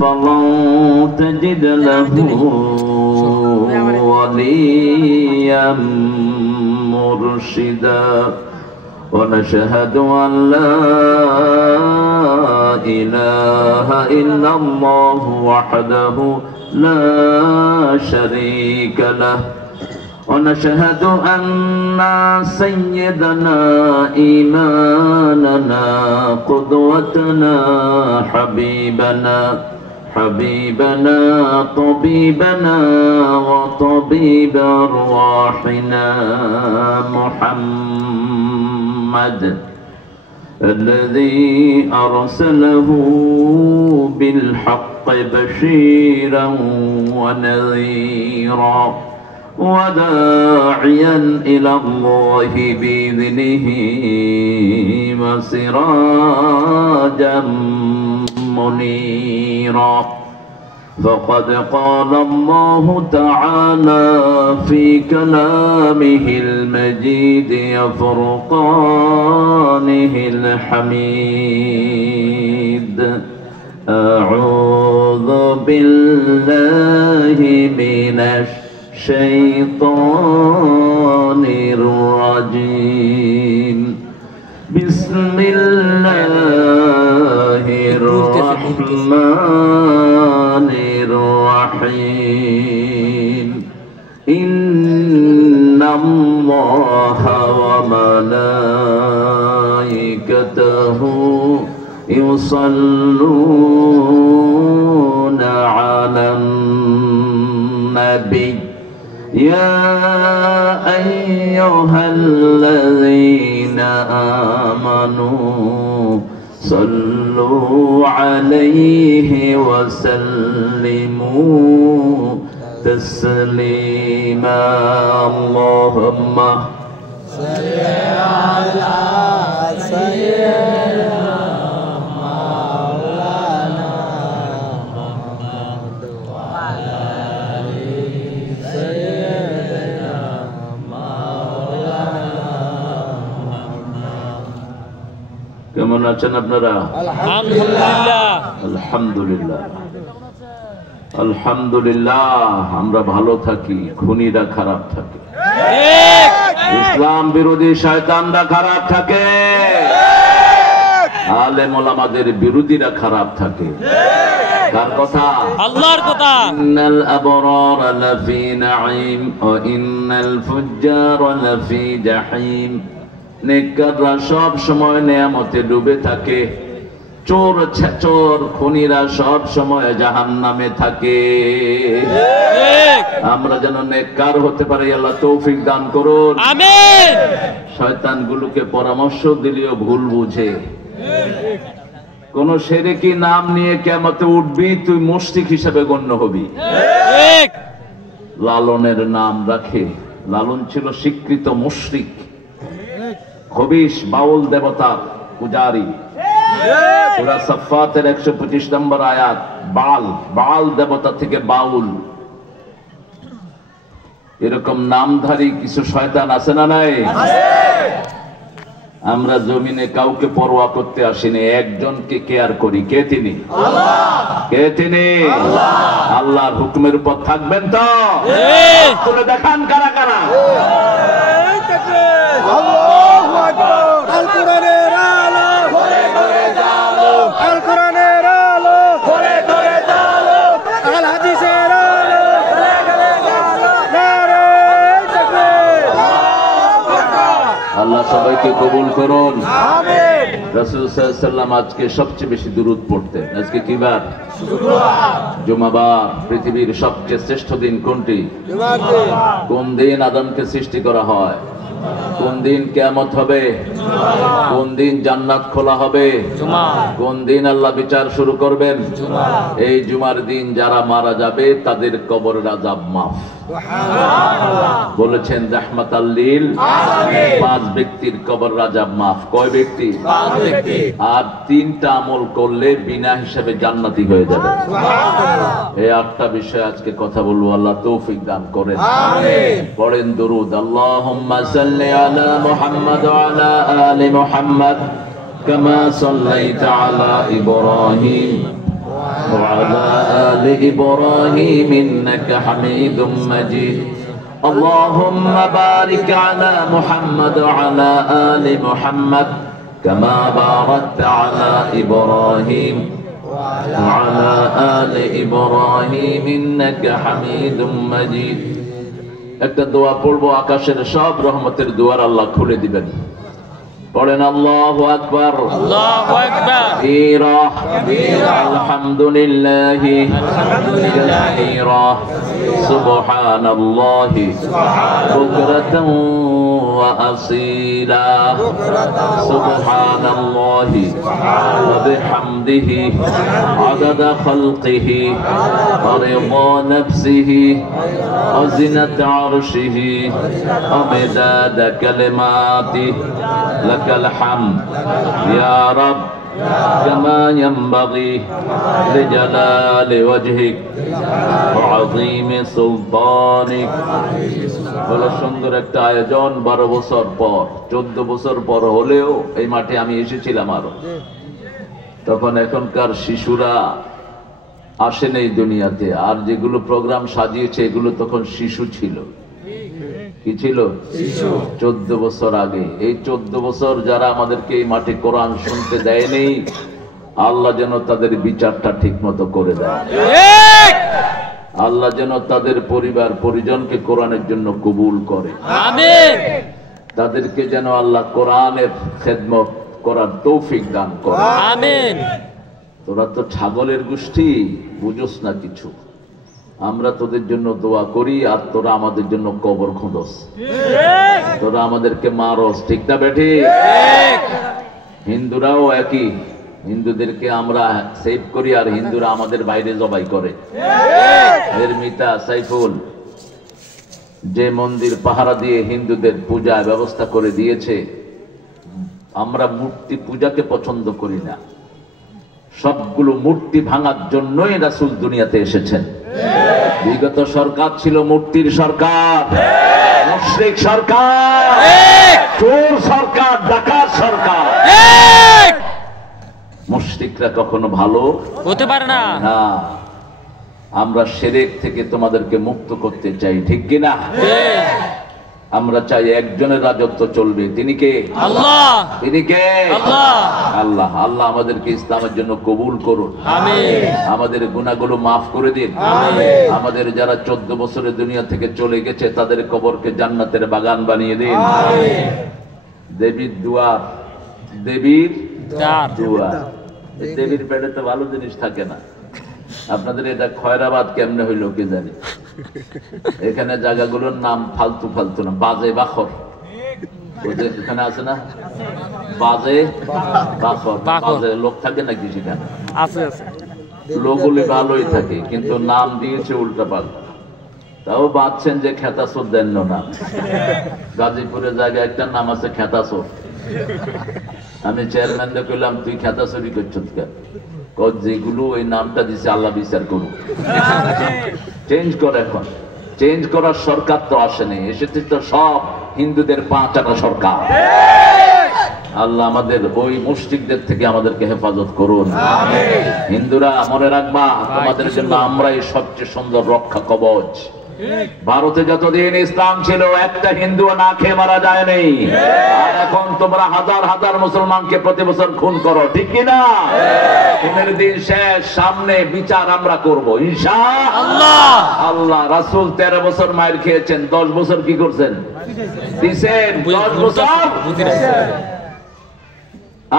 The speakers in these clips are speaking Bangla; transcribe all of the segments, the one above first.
فلن تجد له وليا مرشدا ونشهد أن لا إله إلا الله وحده لا شريك له ونشهد أن سيدنا إمامنا قدوتنا حبيبنا طبيبنا وطبيب أرواحنا محمد الذي أرسله بالحق بشيرا ونذيرا وداعيا إلى الله بإذنه وسراجا منيرا فقد قال الله تعالى في كلامه المجيد وفرقانه الحميد أعوذ بالله من الشيطان الرجيم بسم الله الرحمن الرحيم إن الله وملائكته يصلون على النبي يا أيها الذين آمنوا صلوا عليه وسلموا تسليما اللهم صل على سيدنا مولانا محمد وعلى آله سيدنا مولانا محمد কেমন আছেন আপনারা আলহামদুলিল্লাহ আলহামদুলিল্লাহ আলহামদুলিল্লাহ আমরা ভালো থাকি খুনিরা খারাপ থাকে ইসলাম বিরোধী শয়তানরা খারাপ থাকে আলেম ওলামাদের বিরোধীরা খারাপ থাকে কার কথা আল্লাহর কথা ইন্নাল আবরার লাফি নাঈম ওয়া ইন্নাল ফুজ্জার লাফি জাহিম নেককাররা সব সময় নিয়ামতে ডুবে থাকে চোর চোর খুনিরা সব সময় জাহান্নামে থাকে আমরা যেন নেককার হতে পারি আল্লাহ তৌফিক দান করুন আমিন শয়তানগুলোকে পরামর্শ দিলেও ভুল বুঝে কোন শিরকি নাম নিয়ে কিয়ামতে উঠবি তুই মুশরিক হিসেবে গণ্য হবি ঠিক লালনের নাম রাখে লালন ছিল স্বীকৃত মুশরিক খবিশ বাউল দেবতা পূজারী সূরা সাফফাতের 125 নম্বর আয়াত বাল দেবতা থেকে বাউল এরকম নামধারী কিছু শয়তান আছে না নাই আমরা জমিনে কাউকে পরোয়া করতে আসিনি একজনকে কেয়ার করি কে তিনি আল্লাহর হুকুমের উপর থাকবেন তো তুলে দেখান কারা কারা আল্লাহু আকবার আল কোরআনের আলো ঘরে ঘরে জালো আল কোরআনের আলো ঘরে ঘরে জালো আল হাদিসের আলো ঘরে ঘরে জালো নারে তাকবীর আল্লাহু আকবার আল্লাহ সবাইকে কবুল করুন আমিন রাসূল সাল্লাল্লাহু আলাইহি ওয়াসাল্লাম আজকে সবচেয়ে বেশি দুরূদ পড়তেন আজকে কি বার শুক্রবার জুমাবার পৃথিবীর সবচেয়ে শ্রেষ্ঠ দিন কোনটি জুমার দিন কোন দিন আদমকে সৃষ্টি করা হয় কোন দিন কিয়ামত হবে কোন দিন জান্নাত খোলা হবে কোন দিন আল্লাহ বিচার শুরু করবেন এই জুমার দিন যারা মারা যাবে তাদের কবরের আযাব মাফ বলেছেন রাহমাতাল লিল আলামিন পাঁচ ব্যক্তির কবর আযাব মাফ কয় ব্যক্তি পাঁচ ব্যক্তি আর তিনটা আমল করলে বিনা হিসাবে জান্নাতি হয়ে যাবে সুবহানাল্লাহ এই আটটা বিষয় আজকে কথা বলবো আল্লাহ তৌফিক দান করেন আমিন পড়েন দরুদ আল্লাহুম্মা সাল্লি আলা মুহাম্মাদ ওয়া আলা আলি মুহাম্মাদ কামা সাল্লাইতা আলা ইব্রাহিম ওয়া আলা إبراهيم إنك حميد مجيد اللهم بارك على محمد وعلى آل محمد كما باركت على إبراهيم وعلى آل إبراهيم إنك حميد مجيد একটা দোয়া পড়বো আকাশের সব রহমতের দুয়ার আল্লাহ খুলে দিবেন পড়েন আল্লাহু আকবার আল্লাহু আকবার كبيرا الحمد لله كثيرا سبحان الله بكرة وأصيلا سبحان الله وبحمده عدد خلقه ورضا نفسه وزنة عرشه ومداد كلماته لك الحمد يا رب كما ينبغي لجلال وجهك وعظيم سلطانك বলে সুন্দর একটা আয়োজন 12 বছর পর 14 বছর পর হলেও এই মাঠে আমি এসেছিলাম আরো তখন এখনকার শিশুরা আসেন এই দুনিয়াতে আর যেগুলো প্রোগ্রাম সাজিয়েছে এগুলো তখন শিশু ছিল কি ছিল 14 বছর আগে এই 14 বছর যারা আমাদেরকে এই মাঠে কোরআন শুনতে দেয়নি আল্লাহ যেন তাদের বিচারটা ঠিক মতো করে দেয় আল্লাহ যেন তাদের পরিবার পরিজনকে কোরআনের জন্য কবুল করে আমিন তাদেরকে যেন আল্লাহ কোরআনের খেদমত করার তৌফিক দান করে আমিন তোরা তো ছাগলের গোষ্ঠী বুঝোস না কিছু আমরা তোদের জন্য দোয়া করি আর তোরা আমাদের জন্য কবর খোঁদস তোরা আমাদেরকে মারস ঠিক না বেঠি হিন্দুরাও একই হিন্দুদেরকে আমরা সেভ করি আর হিন্দুরা আমাদের বাইরে জবাই করে এর মিতা সাইফুল যে মন্দির পাহারা দিয়ে হিন্দুদের পূজার ব্যবস্থা করে দিয়েছে আমরা মূর্তি পূজাকে পছন্দ করি না সবগুলো মূর্তি ভাঙার জন্যই রাসূল দুনিয়াতে এসেছেন বিগত সরকার ছিল মূর্তির সরকার মুশরিক সরকার চোর সরকার ডাকাত সরকার মুশরিকরা কখনো ভালো হতে পারে না না আমরা শিরক থেকে তোমাদেরকে মুক্ত করতে চাই ঠিক কি না আমরা চাই একজনের রাজত্ব চলবে তিনি কে আল্লাহ তিনি কে আল্লাহ আল্লাহ আল্লাহ আমাদেরকে ইসলামের জন্য কবুল করুন আমিন আমাদের গুনাহগুলো maaf করে দিন আমিন আমাদের যারা 14 বছরের দুনিয়া থেকে চলে গেছে তাদের কবরকে জান্নাতের বাগান বানিয়ে দিন আমিন দেবীর দোয়া দেবীর চার দোয়া দেবীর পেটে তো ভালো জিনিস থাকে না আপনাদের এটা খয়রাবাদ কেমনে হইলো কে জানি এখানে জায়গাগুলোর নাম ফালতু ফালতু না বাজে বাখর এখানে আছে না বাজে বাখর বাজে লোক থাকে নাকি সেখানে আছে আছে লোকগুলি ভালোই থাকে কিন্তু নাম দিয়েছে উল্টা পাল্টা তাও বাঁচছেন যে খেতাসর দেন না গাজীপুরের জায়গায় একটা নাম আছে খেতাসর আমি চেয়ারম্যানকে কইলাম তুই খেতাসরি করছিস কেন যেগুলো ওই নামটা দিছে আল্লাহ বিচার করুক চেঞ্জ কর এখন চেঞ্জ করার সরকার তো আসেনি এসেছে তো সব হিন্দুদের 5 আনা সরকার আল্লাহ আমাদের ওই মুশরিকদের থেকে আমাদেরকে হেফাজত করুন আমিন হিন্দুরা মনে রাখবা তোমাদের জন্য আমরাই সবচেয়ে সুন্দর রক্ষা কবচ ভারতে যতদিন ইসলাম ছিল একটা হিন্দু না খেয়ে মারা যায়নি আর এখন তোমরা হাজার হাজার মুসলমানকে প্রতি বছর খুন করো ঠিক কি না খুনের দিন শেষ সামনে বিচার আমরা করব ইনশাআল্লাহ আল্লাহ রাসূল 13 বছর মার খেয়েছেন 10 বছর কি করছেন দিবেন 10 বছর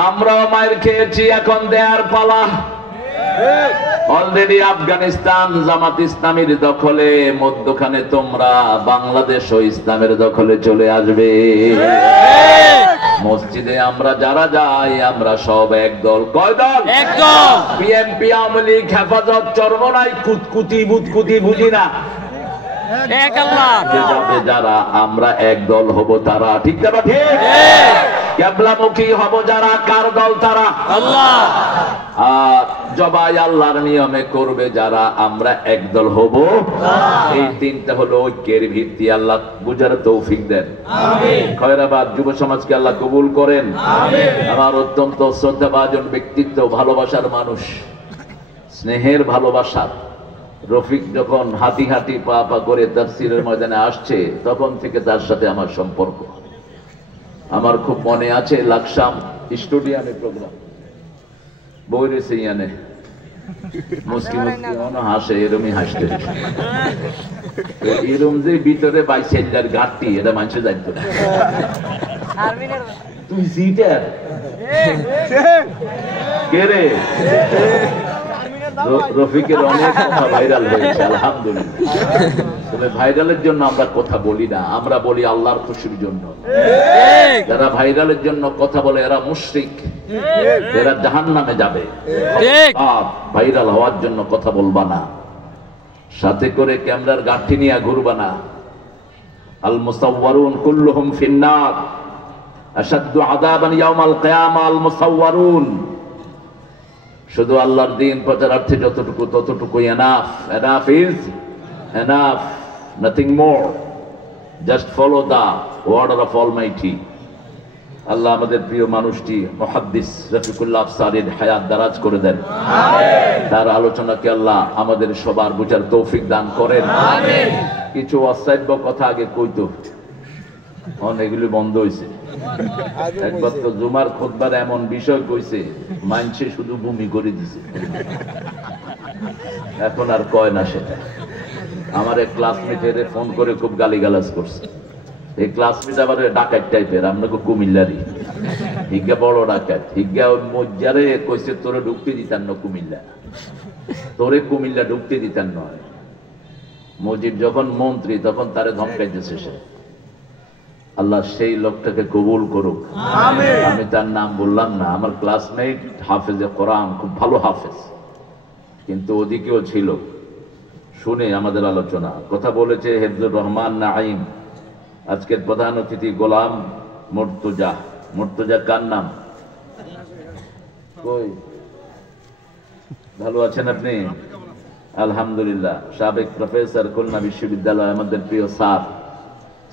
আমরাও মার খেয়েছি এখন দেয়ার পালা অলরেডি আফগানিস্তান জামাত ইসলামীর দখলে মধ্যখানে তোমরা বাংলাদেশ ও ইসলামের দখলে চলে আসবে মসজিদে আমরা যারা যাই আমরা সব একদল কয় দল একদল বিএনপি আওয়ামী লীগ হেফাজত চরমনাই কুতকুতি বুতকুতি বুঝি না এক আল্লাহ যাবে যারা আমরা একদল হব তারা ঠিক না ঠিক কিবলামুখী হব যারা কার দল তারা আল্লাহ আর জবাই আল্লাহর নিয়মে করবে যারা আমরা একদল হব এই তিনটা হলো ঐক্যের ভিত্তি আল্লাহ বুঝার তৌফিক দেন আমিন খয়রাবাদ যুব সমাজকে আল্লাহ কবুল করেন আমিন আমার অত্যন্ত শ্রদ্ধাভাজন ব্যক্তিত্ব ভালোবাসার মানুষ স্নেহের ভালোবাসা রফিক যখন হাঁটি হাঁটি পা পা করে তাফসীরের ময়দানে আসছে তখন থেকে তার সাথে আমার সম্পর্ক। আমার খুব মনে আছে লাকসাম স্টেডিয়ামে প্রোগ্রাম বইরে সেইয়ানে মুস্কি মুস্কি মনে হাসে, এরমই হাসতে এরম যে ভিতরে বাইসেল্লার ঘাটতি এটা মানুষে জানতো না। তুই সিটার কে রে? রফিকের অনেক কথা ভাইরাল হয়েছে আলহামদুলিল্লাহ। তবে ভাইরালের জন্য আমরা কথা বলি না, আমরা বলি আল্লাহর খুশির জন্য। যারা ভাইরালের জন্য কথা বলে এরা মুশরিক, এরা জাহান্নামে যাবে। ভাইরাল হওয়ার জন্য কথা বলবা না, সাথে করে ক্যামেরার গাঁঠি নিয়ে ঘুরবা না। আল মুসাওয়ারুন কুল্লুহুম ফিন্নার আশাদ্দু আযাবান ইয়াউমাল কিয়ামা আল মুসাওয়ারুন। শুধু আল্লাহর দ্বীন প্রচারার্থে যতটুকু ততটুকুই enough. Enough is enough, nothing more. Just follow the order of Almighty. আল্লাহ আমাদের প্রিয় মানুষটি মুহাদ্দিস রফিকুল্লাহ আফসারীর হায়াত দারাজ করে দেন। তার আলোচনাকে আল্লাহ আমাদের সবার বুঝার তৌফিক দান করেন। কিছু অশ্রাব্য কথা আগে কইতো, অনেকগুলি বন্ধ হয়েছে। একবার তো জুমার খুতবার এমন বিষয় কইছে মানছে শুধু বমি করে দিছে, এখন আর কয় না সেটা। আমার এক ক্লাসমেটের ফোন করে খুব গালিগালাজ করছে। এই ক্লাসমেট আবার ডাকাত টাইপের, আপনাকে কুমিল্লারই। হিজ্ঞা বড় ডাকাত, হিজ্ঞা মজ্জারে কইছে তোরে ঢুকতে দিতেন না কুমিল্লা, তোরে কুমিল্লা ঢুকতে দিতেন নয়। মুজিব যখন মন্ত্রী তখন তারে ধমকাইতেছে সে। আল্লাহ সেই লোকটাকে কবুল করুক। আমি তার নাম বললাম না। আমার ক্লাসমেট হাফেজে কোরআন, খুব ভালো হাফেজ, কিন্তু ওদিকেও ছিল। শুনে আমাদের আলোচনা কথা বলেছে হেফজুর রহমান নাঈম। আজকের প্রধান অতিথি গোলাম মুর্তজা। মুর্তজা কার নাম? কই ভালো আছেন আপনি? আলহামদুলিল্লাহ। সাবেক প্রফেসর খুলনা বিশ্ববিদ্যালয়, আমাদের প্রিয় স্যার।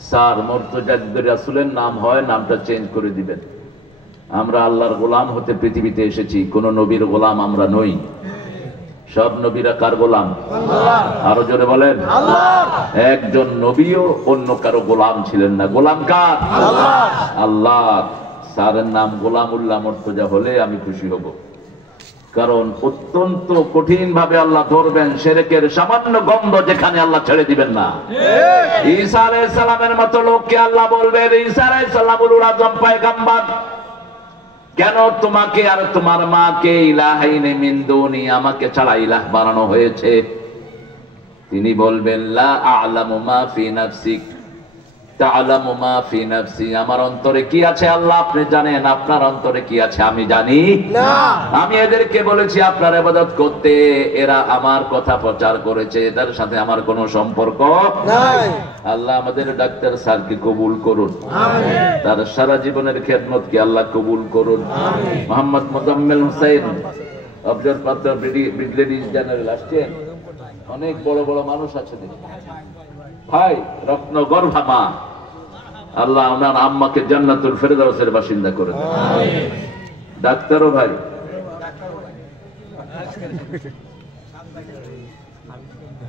স্যার মুর্তজা যদি রাসূলের নাম হয় নামটা চেঞ্জ করে দিবেন। আমরা আল্লাহর গোলাম হতে পৃথিবীতে এসেছি, কোন নবীর গোলাম আমরা নই। সব নবীরা কার গোলাম? আরো জোরে বলেন। একজন নবীও অন্য কারো গোলাম ছিলেন না। গোলাম কার? আল্লাহ। স্যারের নাম গোলামুল্লাহ মুর্তজা হলে আমি খুশি হব, কারণ অত্যন্ত কঠিন ভাবে আল্লাহ ধরবেন। শিরকের সামান্য গন্ধ যেখানে আল্লাহ ছেড়ে দিবেন না। ঈসা আলাইহিস সালামের মতো লোককে আল্লাহ বলবেন, ঈসা আলাইহিস সালাম উলুল আযম পয়গম্বর, কেন তোমাকে আর তোমার মাকে ইলাহাইনে মিন দুনি, আমাকে ছাড়া ইলাহ বানানো হয়েছে? তিনি বলবেন লা আ'লামু মা ফি নাফসিক তা'লামু মা ফি নাফসি। আমার অন্তরে কি আছে আল্লাহ আপনি জানেন, আপনার অন্তরে কি আছে আমি জানি না। আমি এদেরকে বলেছি আপনার ইবাদত করতে, এরা আমার কথা প্রচার করেছে, এদের সাথে আমার কোনো সম্পর্ক নাই। আল্লাহ আমাদের ডাক্তার স্যারকে কবুল করুন, আমিন। তার সারা জীবনের খেদমতকে আল্লাহ কবুল করুন, আমিন। Mohammad Muzammel Hossain observer brigadier general আসছেন, অনেক বড় বড় মানুষ আছে ভাই, রত্ন গর্ভা মা, আল্লাহ ওনার আম্মাকে জান্নাতুল ফেরদাউসের বাসিন্দা করে দেন, আমিন। ডাক্তারও ভাই,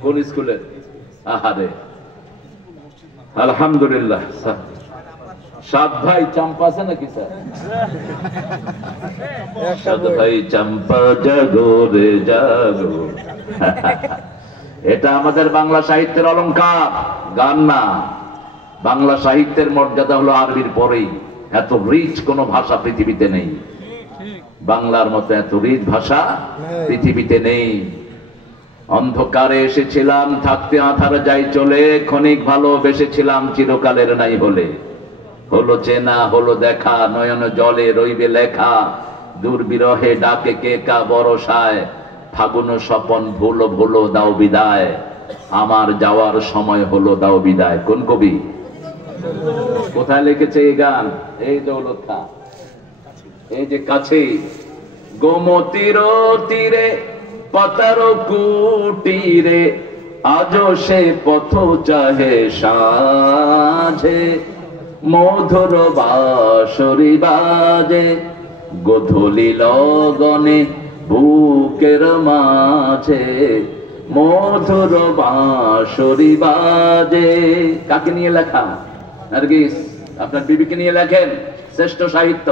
কোন স্কুলে? আহারে আলহামদুলিল্লাহ। সাত ভাই চাম্পা আছে নাকি স্যার? সাত ভাই চাম্পা জাগো রে জাগো। এটা আমাদের বাংলা সাহিত্যের অলংকার, গান না। বাংলা সাহিত্যের মর্যাদা হলো আরবির পরেই। এত রিচ কোন ভাষা পৃথিবীতে নেই, বাংলার মতো এত রিচ ভাষা পৃথিবীতে নেই। অন্ধকারে এসেছিলাম, থাকতে আধারে যাই চলে, ক্ষণিক ভালোবেসেছিলাম, চিরকালের নাই হলে। হলো চেনা হলো দেখা, নয়ন জলে রইবে লেখা, দূর বিরহে ডাকে কে কা বরসায়, ফাগুন স্বপন ভুলো ভুলো দাও বিদায়, আমার যাওয়ার সময় হলো দাও বিদায়। কোন কবি? কোথায় লিখেছে এই গান? এই দৌলত খাঁ। এই যে কাছে গোমতীর তীরে পাতার কুটিরে, আজো সে পথ চাহে সাঁঝে, মধুর বাঁশরি বাজে, গোধূলি লগনে বুকের মাঝে, মধুর বাঁশরি বাজে। কাকে নিয়ে লেখা? নার্গিস, আপনার বিবিকে নিয়ে লেখেন। শ্রেষ্ঠ সাহিত্য।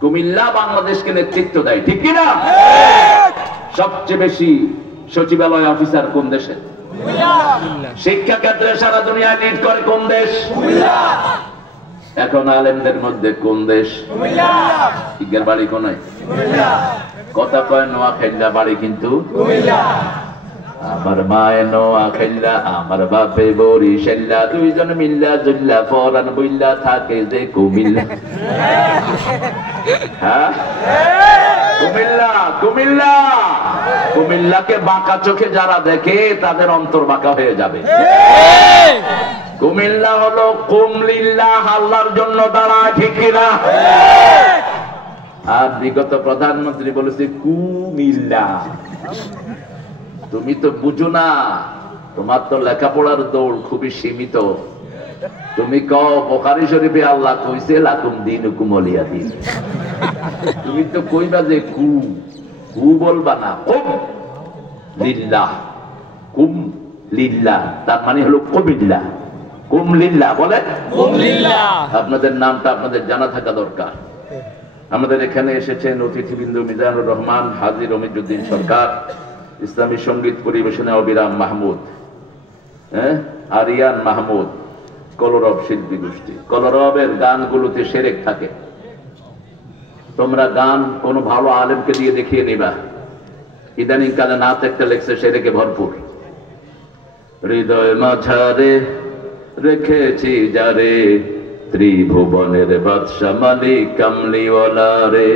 কুমিল্লা বাংলাদেশকে নেতৃত্ব দেয়, ঠিক কিনা? সবচেয়ে বেশি সচিবালয় অফিসার কোন দেশে? শিক্ষা ক্ষেত্রে সারা দুনিয়ায় লিড করে কোন দেশ? এখন আলেমদের মধ্যে কোন দেশ? শিক্ষার বাড়ি কোনায়? কথা কয় নোয়াখাইল্লা, বাড়ি কিন্তু আমার মায়ে নোয়াখাইল্লা, আমার বাপে বরিশাল্লা, দুইজন মিল্লা জুল্লা ফরান বইল্লা থাকে যে কুমিল্লা। হ্যাঁ, কুমিল্লা কুমিল্লা কুমিল্লাকে বাঁকা চোখে যারা দেখে তাদের অন্তর বাঁকা হয়ে যাবে। কুমিল্লা হলো কুমলিল্লা, আল্লাহর জন্য দাঁড়ায়, ঠিক কিনা? আর বিগত প্রধানমন্ত্রী বলেছে কুমিল্লা। তুমি তো বুঝো না, তোমার তো লেখাপড়ার দৌড় খুবই সীমিত। তুমি কও বুখারী শরীফে আল্লাহ কইছে লাকুম দীনুকুম ওয়ালিয়া দীন। তুমি তো কইবা যে কু কু বলবা না, কুম লিল্লাহ, কুম লিল্লাহ, তার মানে হলো কুমিল্লা। কুম লিল্লাহ বলে কুম লিল্লাহ। আপনাদের নামটা আপনাদের জানা থাকা দরকার। আমাদের এখানে এসেছেন অতিথিবৃন্দ মিজানুর রহমান, হাজী রমিজউদ্দিন সরকার, ইসলামী সঙ্গীত পরিবেশনে অবিরাম মাহমুদ, আরিয়ান মাহমুদ, কলরব শিল্পী গোষ্ঠী। কলরবের গানগুলোতে সেরেক থাকে। তোমরা গান কোন ভালো আলেমকে দিয়ে দেখিয়ে নিবা। ইদানিং কালে নাচ একটা লেখছে সেরেকে ভরপুর। হৃদয় মাঝারে রেখেছি যারে, ত্রিভুবনের বাদশা মালিক কামলিওয়ালা রে।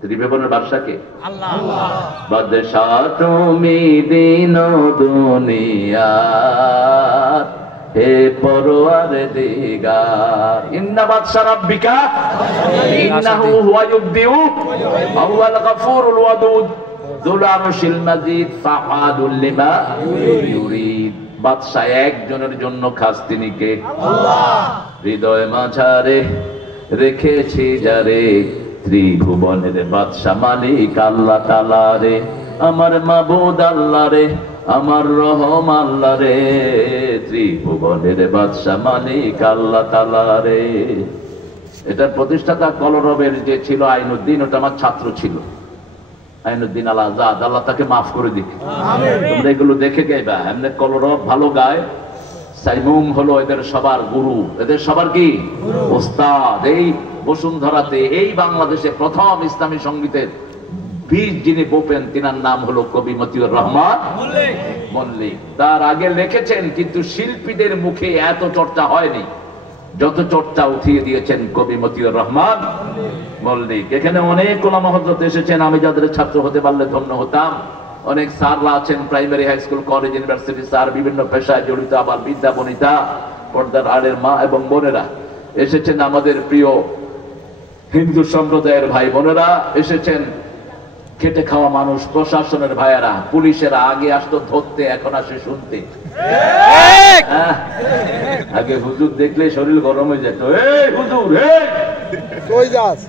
ত্রিভুবনের বাদশাকে আল্লাহ। বাদশা তুমি দিন দুনিয়া, হে পরওয়ার দিগার। ইন্না বাদশা রাব্বিকা ইন্নাহু হুয়া ইউবদিউ ওয়া হুয়াল গফুরুল ওয়াদুদ যুল আরশিল মাজিদ ফাআদুল লিমা ইউরিদ। বাদশা একজনের জন্য খাস, তিনি কে? আল্লাহ। হৃদয় মাঝারে রেখেছি যারে, ত্রিভুবনের বাদশা মালিক আল্লাহ তাআলা রে। আমার মাবুদ আল্লাহ রে, আমার রহম আল্লাহ রে, ত্রিভুবনের বাদশা মালিক আল্লাহ তাআলা রে। এটার প্রতিষ্ঠাতা কলরবের যে ছিল আইনুদ্দিন, ওটা আমার ছাত্র ছিল, আইনুদ্দিন আল আজাদ, আল্লাহ তাকে মাফ করে দিক। তোমরা এগুলো দেখে গাইবা। এমনি কলরব ভালো গায়, সাইমুম হলো এদের সবার গুরু, এদের সবার কি ওস্তাদ। এই বসুন্ধরাতে, এই বাংলাদেশে প্রথম ইসলামী সঙ্গীতের বীজ যিনি বোপেন, তিনার নাম হলো কবি মতিউর রহমান মল্লিক। তার আগে লিখেছেন, কিন্তু শিল্পীদের মুখে এত চর্চা হয়নি যত চর্চা উঠিয়ে দিয়েছেন কবি মতিউর রহমান মল্লিক। এখানে অনেক ওলামা হযরত এসেছেন, আমি যাদের ছাত্র হতে পারলে ধন্য হতাম। অনেক স্যাররা আছেন, primary, high school, college, university sir, বিভিন্ন পেশায় জড়িত, আবার বিদ্যা বনিতা, পর্দার আড়ের মা এবং বোনেরা এসেছেন। আমাদের প্রিয় হিন্দু সম্প্রদায়ের ভাই বোনেরা এসেছেন, খেটে খাওয়া মানুষ, প্রশাসনের ভাইয়েরা, পুলিশেরা। আগে আসতো ধরতে, এখন আসে শুনতে। আগে হুজুর দেখলে শরীর গরম হয়ে যেত। এই হুজুর, কই যাস?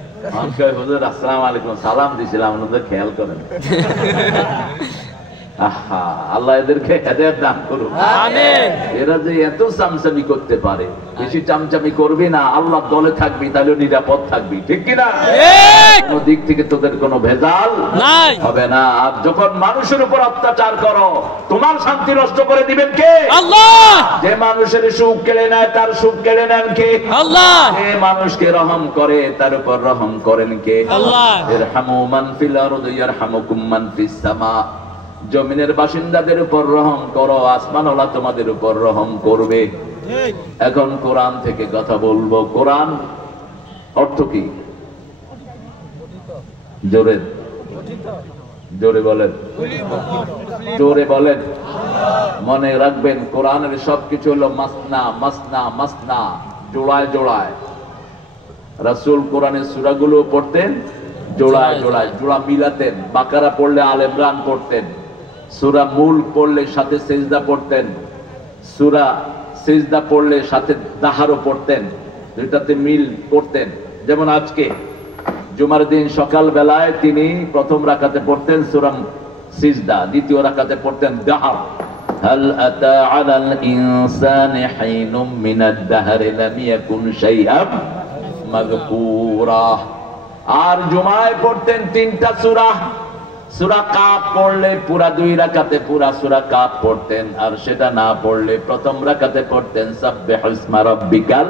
হুজুর আসসালামু আলাইকুম, সালাম দিছিলাম, আপনাদের খেয়াল করেন। আল্লাহ এদেরকে হেদায়েত দান করুন। আমিন। এরা যে এত চামচামি করতে পারে, বেশি চামচামি করবি না, আল্লাহ দলে থাকবি, তাহলে নিরাপদ থাকবি, ঠিক কিনা? কোন দিক থেকে তোদের কোনো ভেজাল হবে না। আর যখন মানুষের উপর অত্যাচার করো, তোমার শান্তি নষ্ট করে দিবেন কে? আল্লাহ। যে মানুষের সুখ কেড়ে নেয়, তার সুখ কেড়ে নেন কে? আল্লাহ। যে মানুষকে রহম করে, তার উপর রহম করেন কে? আল্লাহ। ইরহামু মান ফিল আরদি ইয়ারহামুকুম মান ফিস সামা। জমিনের বাসিন্দাদের উপর রহম করো, আসমানওয়ালা তোমাদের উপর রহম করবে। এখন কোরআন থেকে কথা বলবো। কোরআন অর্থ কি? জোরে জোরে বলেন, জোরে বলেন। মনে রাখবেন, কোরআনের সবকিছু হলো মাসনা মাসনা মাসনা, জোড়ায় জোড়ায়। রাসূল কোরআনের সূরাগুলো পড়তেন জোড়ায় জোড়ায়, জোড়া মিলাতেন। বাকারা পড়লে আল ইমরান পড়তেন, সূরা মুলক পড়লে সাথে সিজদা পড়তেন, সূরা সিজদা পড়লে সাথে দাহারও পড়তেন, দুইটাতে মিল করতেন। যেমন আজকে জুমার দিন সকাল বেলায় তিনি প্রথম রাকাতে পড়তেন সিজদা। দ্বিতীয় রাকাতে পড়তেন দাহর, হাল আতা আলাল ইনসানি হাইনুম মিনাদ দাহরি লাম ইয়াকুন শাইআম মাগফুরা। আর জুমায় পড়তেন 3টা সূরা। সূরা কাফ পড়লে পুরা 2 রাকাতে পুরা সূরা কাফ পড়তেন, আর সেটা না পড়লে প্রথম রাকাতে পড়তেন সাব্বিহিসমা রাব্বিকাল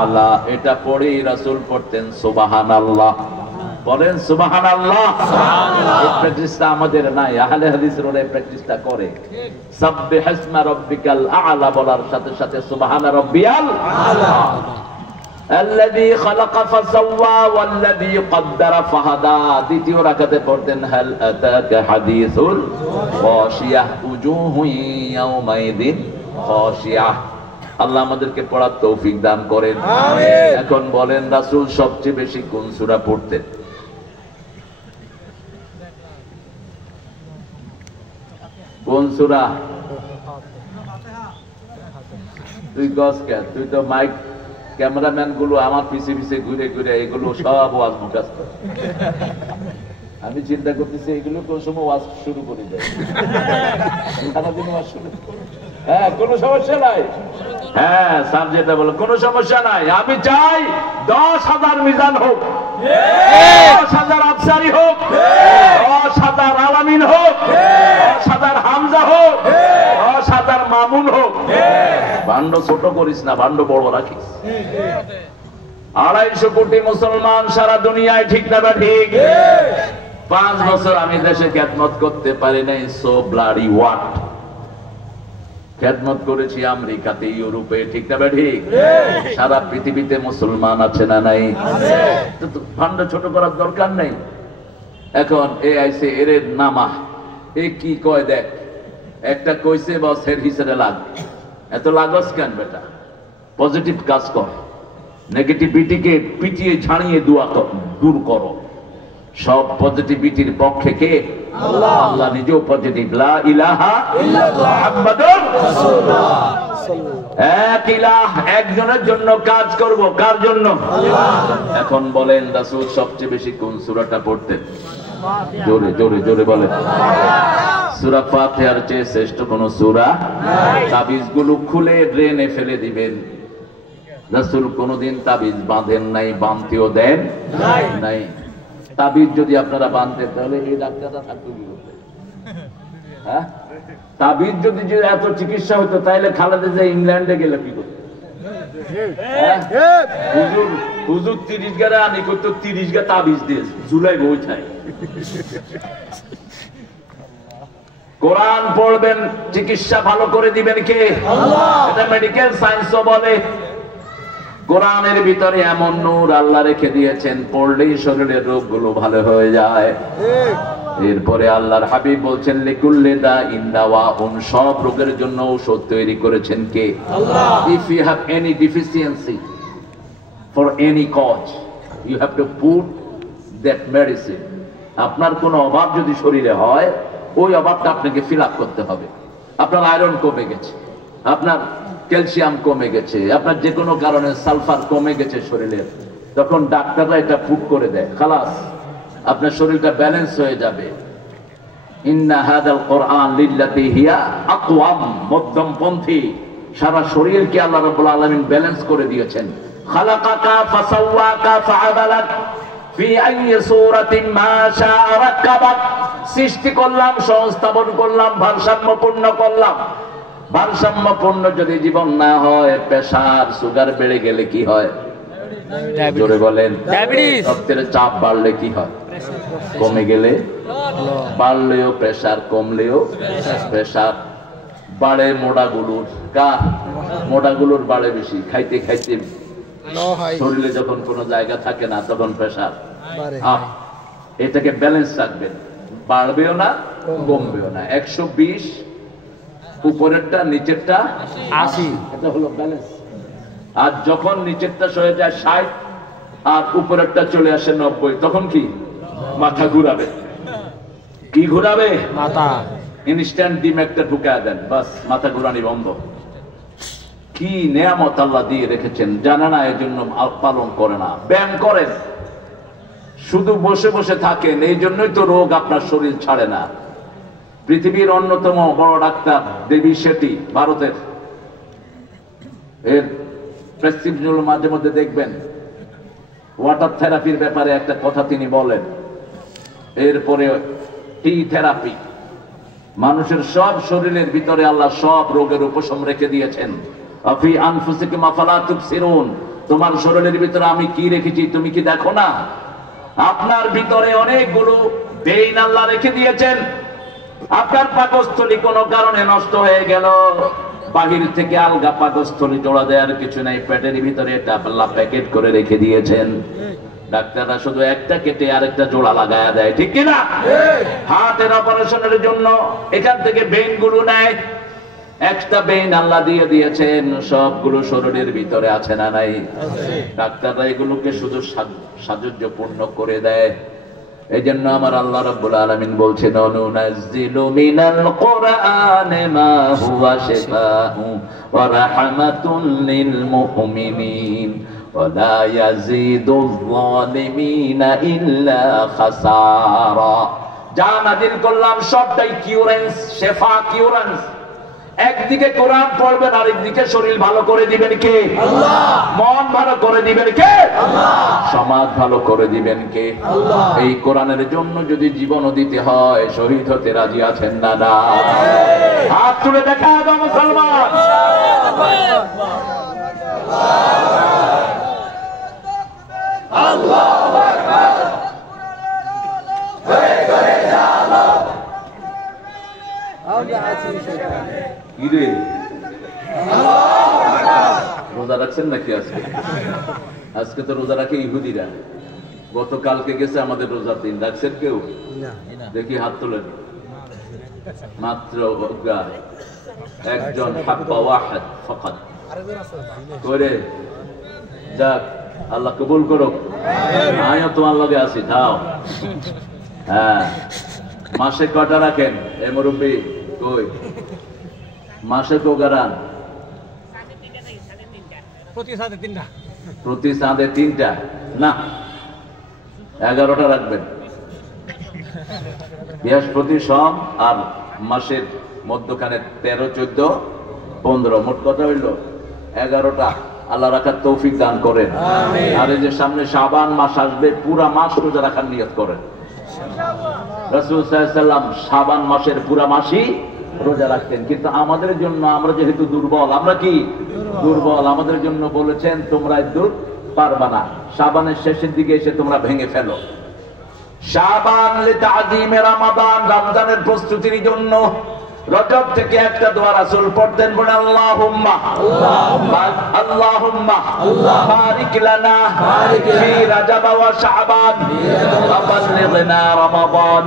আলা। এটা পড়েই রাসূল পড়তেন সুবহানাল্লাহ। বলেন সুবহানাল্লাহ। এই প্র্যাকটিসটা আমাদের নাই, আহলে হাদিসরা এই প্র্যাকটিসটা করে। সাব্বিহিসমা রাব্বিকাল আলা বলার সাথে সাথে সুবহানা রাব্বিয়াল আলা। الذي خلق فسوى والذي قدر فهدى। দ্বিতীয় রাকাতে পড়তেন হাল আতাকা হাদিসুল খাশিয়াহ উজুহু ইয়াউমাইদিন খাশিয়াহ। আল্লাহ আমাদেরকে পড়ার তৌফিক দান করেন, আমিন। এখন বলেন রাসূল সবচেয়ে বেশি কোন সূরা পড়তেন? কোন সূরা? তুই গস কে? তুই তো মাইক ক্যামেরাম্যান গুলো আমার পিছে পিছে ঘুরে ঘুরে এগুলো সব ওয়াজ মুখস্থ। আমি চিন্তা করতেছি এগুলো কোন সময় ওয়াজ শুরু করে দেয়, সারাদিন ওয়াজ শুরু। হ্যাঁ, কোনো সমস্যা নাই। হ্যাঁ, স্যার যেটা বলো কোনো সমস্যা নাই। আমি চাই 10,000 মিজান হোক, 10,000 আফসারি হোক, 10,000 আলামিন হোক, 10,000 হামজা হোক, 10,000 মামুন হোক। ভাণ্ড ছোট করিস না, ভাণ্ড বড় রাখিস। 250 কোটি মুসলমান সারা দুনিয়ায়, ঠিক না ঠিক? 5 বছর আমি দেশে খেদমত করতে পারি নাই, সো ব্লাডি হোয়াট। খেদমত করেছি আমেরিকাতে, ইউরোপে, ঠিক না ঠিক? সারা পৃথিবীতে মুসলমান আছে না নাই? ভাণ্ড ছোট করার দরকার নেই। এখন এ আইসে এর নামা, এ কি কয় দেখ, একটা কইছে বসের হিসেবে লাগ। এত লাগস কেন বেটা? পজিটিভ কাজ কর, নেগেটিভিটিকে পিটিয়ে ঝাড়িয়ে দূর করো। সব পজিটিভিটির পক্ষে কে? আল্লাহ। আল্লাহ নিজেও পজিটিভ, লা ইলাহা ইল্লাল্লাহ মুহাম্মাদুর রাসূলুল্লাহ। এক ইলাহ, একজনের জন্য কাজ করব। কার জন্য? আল্লাহ। এখন বলেন রাসূল সবচেয়ে বেশি কোন সূরাটা পড়তেন? জোরে জোরে জোরে বলেন। সূরা ফাতিহার চেয়ে শ্রেষ্ঠ কোন সূরা নাই। তাবিজগুলো খুলে ড্রেনে ফেলে দিবেন। রাসূল কোনদিন তাবিজ বাঁধেন নাই, বাঁধতেও দেন নাই। তাবিজ যদি আপনারা বাঁধতেন তাহলে এই ডাক্তাররা থাকতো কি করতে? হ্যাঁ, তাবিজ যদি এত চিকিৎসা হতো তাহলে খালেদা জিয়া ইংল্যান্ডে গেলে কি করতে? হুজুর 30 গারা আনি করতো, 30 গা তাবিজ দিয়ে জুলাই বই খায়। কোরআন পড়বেন, চিকিৎসা ভালো করে দিবেন কে? আল্লাহ। এটা মেডিকেল সায়েন্সও বলে। কোরআনের ভিতরে এমন নূর আল্লাহ রেখে দিয়েছেন, পড়লেই শরীরের রোগগুলো ভালো হয়ে যায়। এরপরে আল্লাহর হাবিব বলছেন লিকুল্লি দাইন দাওয়াউন, সব রোগের জন্য ঔষধ তৈরি করেছেন কে? আল্লাহ। If you have any deficiency for any cause, you have to put that medicine. আপনার কোনো অভাব যদি শরীরে হয়, ওই অভাবটা আপনাকে ফিল আপ করতে হবে। আপনার আয়রন কমে গেছে, আপনার ক্যালসিয়াম কমে গেছে, আপনার যে কোনো কারণে সালফার কমে গেছে শরীরের, তখন ডাক্তাররা এটা পুট করে দেয়, খালাস আপনার শরীরটা ব্যালেন্স হয়ে যাবে। ইন্না হাদাল কোরআন লিল্লাতি হিয়া আকওয়াম, মধ্যমপন্থী। সারা শরীরকে আল্লাহ রাব্বুল আলামিন ব্যালেন্স করে দিয়েছেন। খালাকাকা ফাসাওয়াকা ফাআদালাক ফি আইয়ি সূরাতিন মা শাআ রাক্কাবাক, সৃষ্টি করলাম, সংস্থাপন করলাম, ভারসাম্যপূর্ণ করলাম। ভারসাম্যপূর্ণ যদি জীবন না হয়, প্রেসার সুগার বেড়ে গেলে কি হয়? জোরে বলেন। রক্তের চাপ বাড়লে কি হয়? কমে গেলে বাড়লেও প্রেসার, কমলেও প্রেসার বাড়ে। মোটাগুলোর কার? মোটাগুলোর বাড়ে বেশি, খাইতে খাইতে শরীরে যখন কোনো জায়গা থাকে না তখন প্রেসার আপ। এটাকে ব্যালেন্স রাখবেন, বাড়বেও না কমবেও না। 120 উপরেরটা নিচেরটা 80, এটা হলো ব্যালেন্স। আর যখন নিচেরটা সরে যায় 60 আর উপরেরটা চলে আসে 90, তখন কি? মাথা ঘুরাবে। কি ঘুরাবে? মাথা। ইনস্ট্যান্ট ডিম একটা ঢুকায় দেন, বাস মাথা ঘুরানি বন্ধ। কি নেয়ামত আল্লাহ দিয়ে রেখেছেন, জানে না, এই জন্য পালন করে না। ব্যায়াম করেন, শুধু বসে বসে থাকেন, এই জন্যই তো রোগ আপনার শরীর ছাড়ে না। পৃথিবীর অন্যতম বড় ডাক্তার দেবী শেঠি, ভারতের, এর প্রেসক্রিপশন মাঝে মধ্যে দেখবেন ওয়াটার থেরাপির ব্যাপারে একটা কথা তিনি বলেন। এরপরে টি থেরাপি, মানুষের সব শরীরের ভিতরে আল্লাহ সব রোগের উপশম রেখে দিয়েছেন। আফি আনফুসিকুম আফালা তুবসিরুন, তোমার শরীরের ভিতরে আমি কি রেখেছি তুমি কি দেখো না? আপনার ভিতরে অনেকগুলো বেইন আল্লাহ রেখে দিয়েছেন। আপনার পাকস্থলী কোনো কারণে নষ্ট হয়ে গেল, বাহির থেকে আলগা পাকস্থলী জোড়া দেওয়ার কিছু নাই, পেটের ভিতরে এটা আল্লাহ প্যাকেট করে রেখে দিয়েছেন। ডাক্তাররা শুধু একটা কেটে আরেকটা জোড়া লাগায়া দেয়, ঠিক কিনা? হার্টের অপারেশনের জন্য এখান থেকে বেইন গুলো নেয়, একটা বেইন আল্লাহ দিয়ে দিয়েছেন, সবগুলো শরীরের ভিতরে আছে না নাই? ডাক্তাররা এগুলোকে শুধু সাহায্যপূর্ণ করে দেয়। এই জন্য আমার আল্লাহ রাব্বুল আলামিন বলছেন, অনুনাজ্জিলু মিনাল কুরআনি মা হুয়া শিফাউ ওয়া রাহমাতুন লিল মুমিনিন ওয়া লা ইয়াজিদুয যালিমিনা ইল্লা খাসারা। যা নাযিল করলাম সবটাই কিউরেন্স, শেফা, কিউরেন্স। একদিকে কোরআন পড়বেন, আরেকদিকে শরীর ভালো করে দিবেন কে? আল্লাহ। মন ভালো করে দিবেন কে? আল্লাহ। সমাজ ভালো করে দিবেন কে? আল্লাহ। এই কোরআনের জন্য যদি জীবনও দিতে হয়, শহীদ হতে রাজি আছেন না? না, হাত তুলে দেখা দাও মুসলমান। আল্লাহু আকবার। হয়ে করে জানো আমরা আছি সেখানে। কি রে, রোজা রাখছেন নাকি আজকে? আজকে তো রোজা রাখে ইহুদিরা, গতকালকে গেছে আমাদের রোজার দিন। রাখছেন কেউ? দেখি হাত তোলেন। মাত্র একজন, হাব্বা ওয়াহিদ ফাকাত করে। যাক, আল্লাহ কবুল করুক। আমিও তোমার লগে আছি, যাও। হ্যাঁ, মাসে কটা রাখেন? এ মুরব্বী কই? মাসে কোগারান? প্রতি চাঁদে 3টা না, 11টা রাখবেন। বৃহস্পতি, সোম আর মাসের মধ্যখানে 13, 14, 15, মোট কথা হইল 11টা। আল্লাহ রাখার তৌফিক দান করেন। আর এই যে সামনে শাবান মাস আসবে, পুরা মাস রোজা রাখার নিয়ত করেন। রাসূল সাল্লাল্লাহু আলাইহি ওয়াসাল্লাম শাবান মাসের পুরা মাসই রোজা রাখতেন। কিন্তু আমাদের জন্য, আমরা যেহেতু দুর্বল, আমরা কি দুর্বল, আমাদের জন্য বলেছেন তোমরা দূর পারবা না, শাবানের শেষের দিকে এসে তোমরা ভেঙে ফেলো। শাবান লিতাযীমে রমাদান, রমজানের প্রস্তুতির জন্য রজব থেকে একটা দোয়া রাসূল পড়তেন, বলে আল্লাহুম্মা আল্লাহুম্মা বারিক লানা ফি রজব ওয়া শাবান ওয়া বাল্লিগনা রমাদান।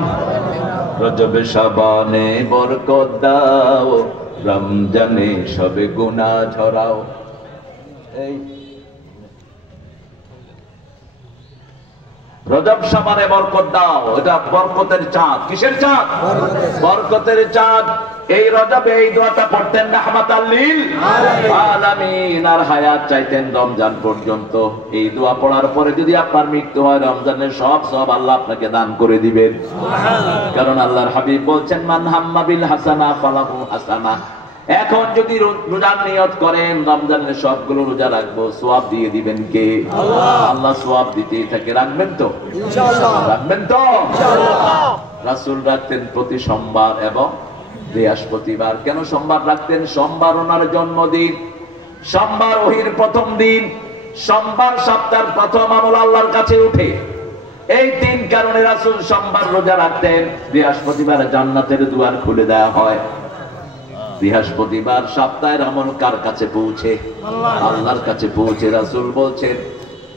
রজবে শাবানে বরকত দাও, রমজানে সবে গুনাহ ঝরাও। এই রজব শাবানে বরকত দাও, এটা বরকতের চাঁদ। কিসের চাঁদ? বরকতের চাঁদ। এই রজবে এই দোয়াটা পড়তেন রাহমাতাল লিল আলামিন, আর হায়াত চাইতেন রমজান পর্যন্ত। এই দোয়া পড়ার পরে যদি আপনার মৃত্যু হয়, রমজানের সব আল্লাহ আপনাকে দান করে দিবেন। কারণ আল্লাহর হাবিব বলছেন, মান হাম্মা বিল হাসানা ফালাহু হাসানা। এখন যদি রোজার নিয়ত করেন রমজানের সবগুলো রোজা রাখবো, সওয়াব দিয়ে দিবেন কে? আল্লাহ সওয়াব দিতেই থাকে। রাখবেন তো ইনশাআল্লাহ? রাখবেন তো ইনশাআল্লাহ? রাসূল রাখতেন প্রতি সোমবার এবং বৃহস্পতিবার। কেন সোমবার রাখতেন? সোমবার ওনার জন্মদিন, সোমবার ওহীর প্রথম দিন, সোমবার সপ্তাহের প্রথম আমল আল্লাহর কাছে উঠে। এই 3 কারণে রাসূল সোমবার রোজা রাখতেন। বৃহস্পতিবার জান্নাতের দুয়ার খুলে দেওয়া হয়। বৃহস্পতিবার সপ্তাহের আমল কার কাছে পৌঁছে? আল্লাহর কাছে পৌঁছে। রাসূল বলছেন,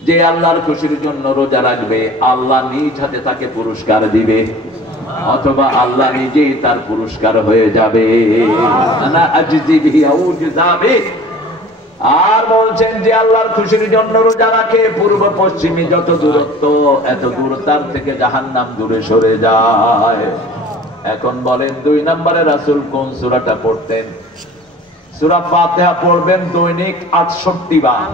যে আল্লাহর খুশির জন্য রোজা রাখবে, আল্লাহ নিজ হাতে তাকে পুরস্কার দিবে, অথবা আল্লাহ নিজেই তার পুরস্কার হয়ে যাবে। আনা আজজি বিহি আউজা বিহি। আর বলছেন, যে আল্লাহর খুশির জন্য রোজা রাখে, পূর্ব পশ্চিমে যত দূরত্ব, এত দূর তার থেকে জাহান্নাম দূরে সরে যায়। এখন বলেন 2 নম্বরে রাসূল কোন সূরাটা পড়তেন? সূরা ফাতিহা পড়বেন দৈনিক 68 বার।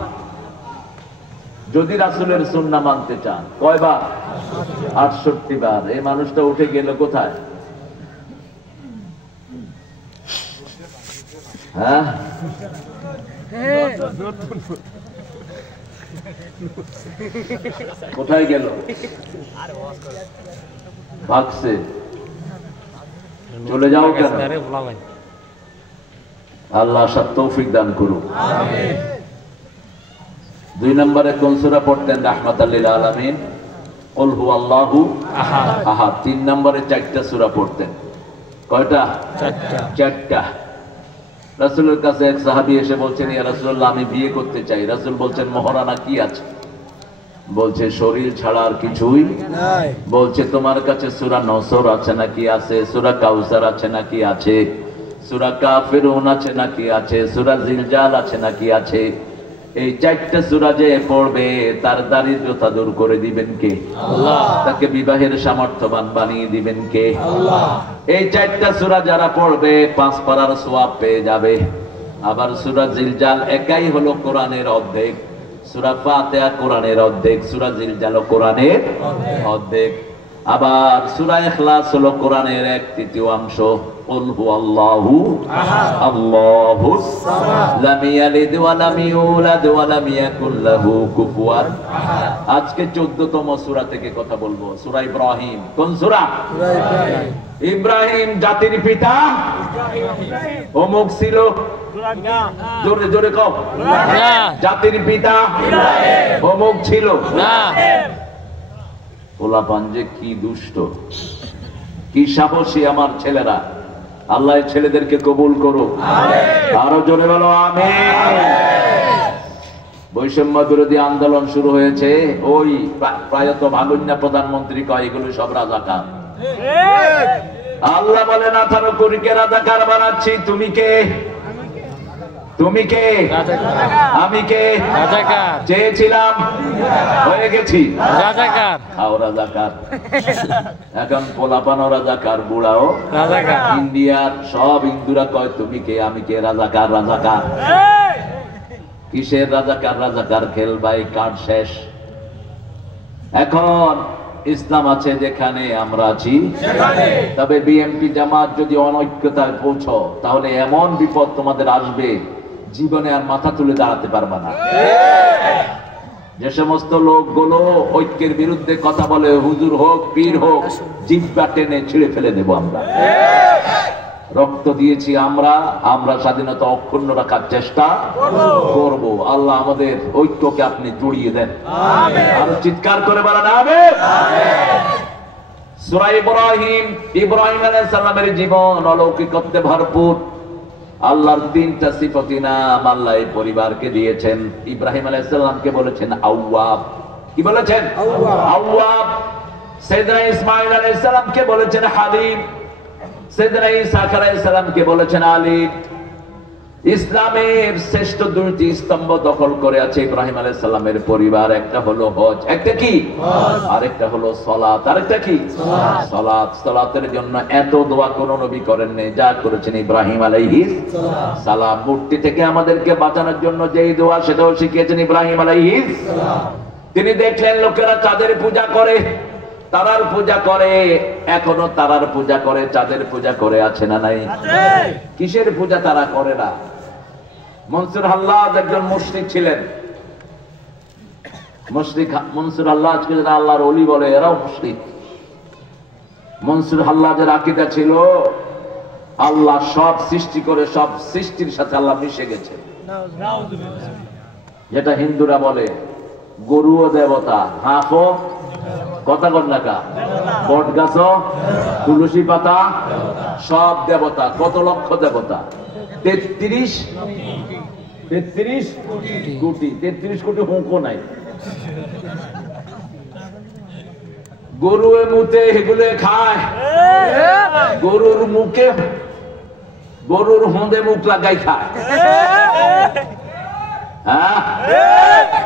যদি রাসূলের সুন্নাহ মানতে চান, কয়বার? 68 বার। এই মানুষটা উঠে গেল কোথায়? হ্যাঁ কোথায় গেল? ভাগছে। চলে যাও কেন? আল্লাহ আসার তৌফিক দান করুন। 2 নম্বরে কোন সূরা পড়তেন? রাহমাতাল লিল আলামিন, কুল হুয়াল্লাহু আহাদ। 3 নম্বরে 4টা সূরা পড়তেন। কয়টা? 4টা। রাসূলের কাছে এক সাহাবী এসে বলছেন, ইয়া রাসূলুল্লাহ, আমি বিয়ে করতে চাই। রাসূল বলছেন, মহারানা কি আছে? বলছে, শরীর ছাড়া আর কিছুই নাই। বলছে, তোমার কাছে সূরা নসর আছে নাকি? আছে। সূরা কাউসার আছে নাকি? আছে। সূরা কাফিরুন আছে নাকি? আছে। সূরা জিলজাল আছে নাকি? আছে। এই 4টা সূরা যে পড়বে তার দারিদ্রতা দূর করে দিবেন কে? আল্লাহ। তাকে বিবাহের সামর্থ্যবান বানিয়ে দিবেন কে? আল্লাহ। এই 4টা সূরা যারা পড়বে 5 পারার সওয়াব পেয়ে যাবে। আবার সূরা জিলজাল একাই হলো কোরআনের অর্ধেক, সূরা ফাতিহা কোরআনের অর্ধেক, সূরা জিলজাল কোরআনের অর্ধেক। আবার সূরা ইখলাস হলো কোরআনের 1/3 অংশ। কুল হুয়াল্লাহু আহাদ, আল্লাহুস সামাদ, লাম ইয়ালিদ ওয়া লাম ইউলাদ ওয়া লাম ইয়াকুল লাহু কুফুয়ান আহাদ। আজকে 14তম সূরা থেকে কথা বলবো, সূরা ইব্রাহিম। কোন সূরা? সূরা ইব্রাহিম। ইব্রাহিম জাতির পিতা অমুক ছিল। জোরে জোরে কও। জাতির পিতা অমুক ছিল না। পোলাপান যে কি দুষ্ট, কি সাহসী আমার ছেলেরা। আল্লাহ ছেলেদেরকে কবুল করুক। আরো জোরে বলো আমিন। বৈষম্য বিরোধী আন্দোলন শুরু হয়েছে, ওই প্রায়ত ভাগুন্যা প্রধানমন্ত্রী কয় এগুলো সব রাজাকার। আল্লাহ বলেন 18 কোটিকে রাজাকার বানাচ্ছি। তুমি কে? তুমি কে? আমি কে? রাজাকার। চেয়েছিলাম, হয়ে গেছি রাজাকার। আও রাজাকার। এখন পোলাপানো রাজাকার, বুড়াও রাজাকার। ইন্ডিয়ার সব হিন্দুরা কয় তুমি কে? আমি কে? রাজাকার। রাজাকার। কিসের রাজাকার? রাজাকার খেলবাই, কার্ড শেষ। এখন ইসলাম আছে যেখানে আমরা আছি সেখানে। তবে বিএনপি জামাত যদি অনৈক্যতায় পৌঁছো তাহলে এমন বিপদ তোমাদের আসবে, জীবনে আর মাথা তুলে দাঁড়াতে পারবে না। যে সমস্ত লোকগুলো ঐক্যের বিরুদ্ধে কথা বলে, হুজুর হোক পীর হোক, জিহ্বা টেনে ছিঁড়ে ফেলে দেব আমরা। রক্ত দিয়েছি আমরা, আমরা স্বাধীনতা অক্ষুণ্ণ রাখার চেষ্টা করব। আল্লাহ আমাদের ঐক্যকে আপনি জড়িয়ে দেন। আর চিৎকার করে বলেন আমিন। সূরা ইব্রাহিম, ইব্রাহিম আলাইহিস সালামের জীবন অলৌকিকত্বে ভরপুর। আল্লাহর 3টা সিফাতি নাম আল্লাহ এই পরিবারকে দিয়েছেন। ইব্রাহিম আলাইহিস সালামকে বলেছেন আওয়াব। কি বলেছেন? আওয়াব। সাইয়েদনা ইসমাঈল আলাইহিস সালামকে বলেছেন হালিম। সাইয়েদনা ঈসা আলাইহিস সালামকে বলেছেন আলিম। ইসলামের শ্রেষ্ঠ 2টি স্তম্ভ দখল করে আছে ইব্রাহিম আলাইহিস সালামের পরিবার। একটা হলো হজ, একটা কি? হজ। আরেকটা হলো সালাত, আরেকটা কি? সালাত। সালাতের জন্য এত দোয়া কোন নবী করেন নাই যা করেছেন ইব্রাহিম আলাইহিস সালাম। মূর্তি থেকে আমাদেরকে বাঁচানোর জন্য যেই দোয়া সেটাও শিখিয়েছেন ইব্রাহিম আলাইহিস সালাম। তিনি দেখলেন লোকেরা চাঁদের পূজা করে, তারার পূজা করে, এখনো তারার পূজা করে, চাঁদের পূজা করে, আছে না নাই? কিসের পূজা তারা করে না? মনসুর হাল্লাদ একজন মুশরিক ছিলেন। মুশরিক মনসুর হাল্লাদকে যারা আল্লাহর ওলি বলে এরাও মুশরিক। মনসুর হাল্লাদের আকীদা ছিল আল্লাহ সব সৃষ্টি করে সব সৃষ্টির সাথে আল্লাহ মিশে গেছে। যেটা হিন্দুরা বলে গরুও দেবতা, হাঁফও কথা কর না কা, বট গাছ, তুলসী পাতা সব দেবতা। কত লক্ষ দেবতা? 33 কোটি। 33 কোটি হুঁকো নাই। গরু মুতে এগুলো খায়, গরুর মুখে, গরুর হোঁদে মুখ লাগাই খায়।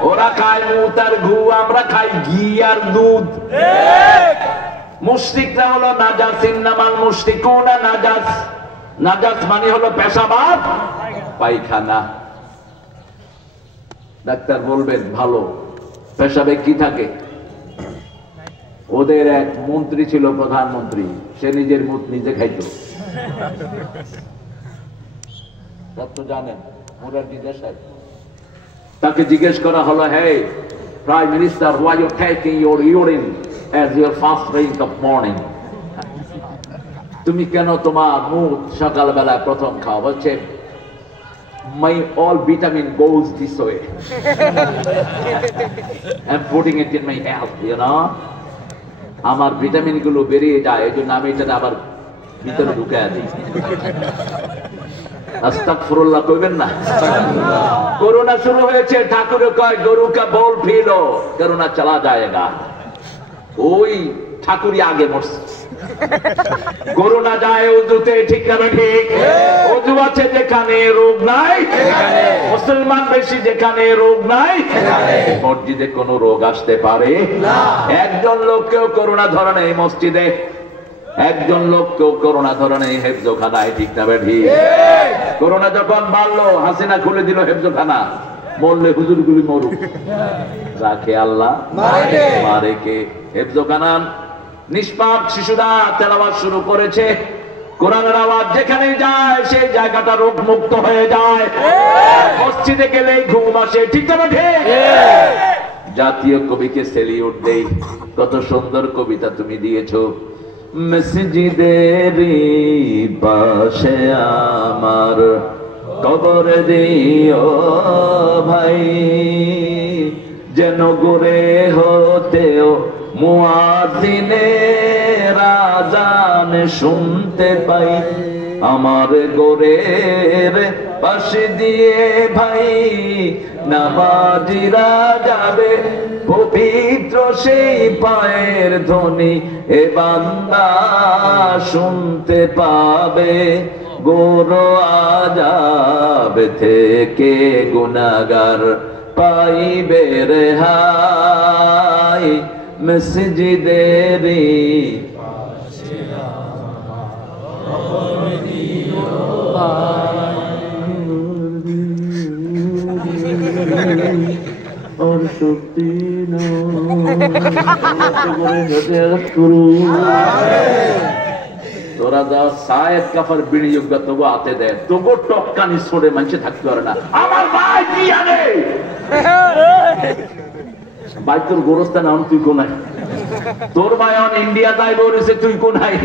ওরা খায় মুত আর ঘু, আমরা খাই ঘি আর দুধ। মুশরিকরা হলো নাজাস, ইন্নামাল মুশরিকুনা নাজাস। নাজাস মানে হলো পেশাব, পায়খানা। ডাক্তার বলবেন ভালো, পেশাবে কি থাকে? ওদের এক মন্ত্রী ছিল, প্রধানমন্ত্রী, সে নিজের মুত নিজে খাইতো। তা তো জানেন মুরারজি দেশাই। তাকে জিজ্ঞেস করা হলো, হে prime minister, why you taking your urine as your first drink of morning? তুমি কেন তোমার মুখ সকালবেলা প্রথম খাও? বলছে, my all vitamin goes this way. I'm putting it in my health, you know. আমার ভিটামিন গুলো বেরিয়ে যায়, এই জন্য আমি এটা আবার ভিতরে ঢুকায় দিই। আস্তাগফিরুল্লাহ কইবেন না। করোনা শুরু হয়েছে, ঠাকুর কয় গরু কা বল ফিলো, করোনা চলা যায়গা। ওই ঠাকুরই আগে মরছে। করোনা যায় উজুতে, ঠিক না ঠিক? উজু আছে যেখানে রোগ নাই, মুসলমান বেশি যেখানে রোগ নাই, মসজিদে কোন রোগ আসতে পারে না। একজন লোককেও করোনা ধরে নেই মসজিদে, একজন লোককেও করোনা ধরে নেই হেফজোখানায়, ঠিক না ঠিক? করোনা যখন বাড়লো, হাসিনা খুলে দিল হেফজোখানা, মরলে হুজুরগুলি মরুক, রাখে আল্লাহ, মারে কে? হেফজোখানা নিষ্পাপ শিশুরা তেলাওয়াত শুরু করেছে, কোরআনের আওয়াজ যেখানে যায় সেই জায়গাটা রোগ মুক্ত হয়ে যায়। মসজিদে গেলেই ঘুম আসে, ঠিক না ঠিক? জাতীয় কবিকে সেলিউট দেই, কত সুন্দর কবিতা তুমি দিয়েছো। মসজিদের পাশে আমার কবর দিও ভাই, যেন গোরে হতেও মুয়াজ্জিনের আযান শুনতে পাই। আমার গোরের পাশে দিয়ে ভাই নামাজিরা যাবে, পবিত্র সেই পায়ের ধ্বনি এ বান্দা শুনতে পাবে। গোর আযাব থেকে গুনাহগার পাইবে রেহাই, মসজিদের और शक्ति তোরা যা সায়েদ কাফার বিনিয়োগ তবু হাতে দেয়, তবু টপকানি ছোড়ে মানুষে থাকতে পারে না। আমার ভাই কি আনে ভাই, তোর গোরস্থান আন, তুই কোনায়? তোর ভাই অন ইন্ডিয়া তাই বলেছে, তুই কোনায়?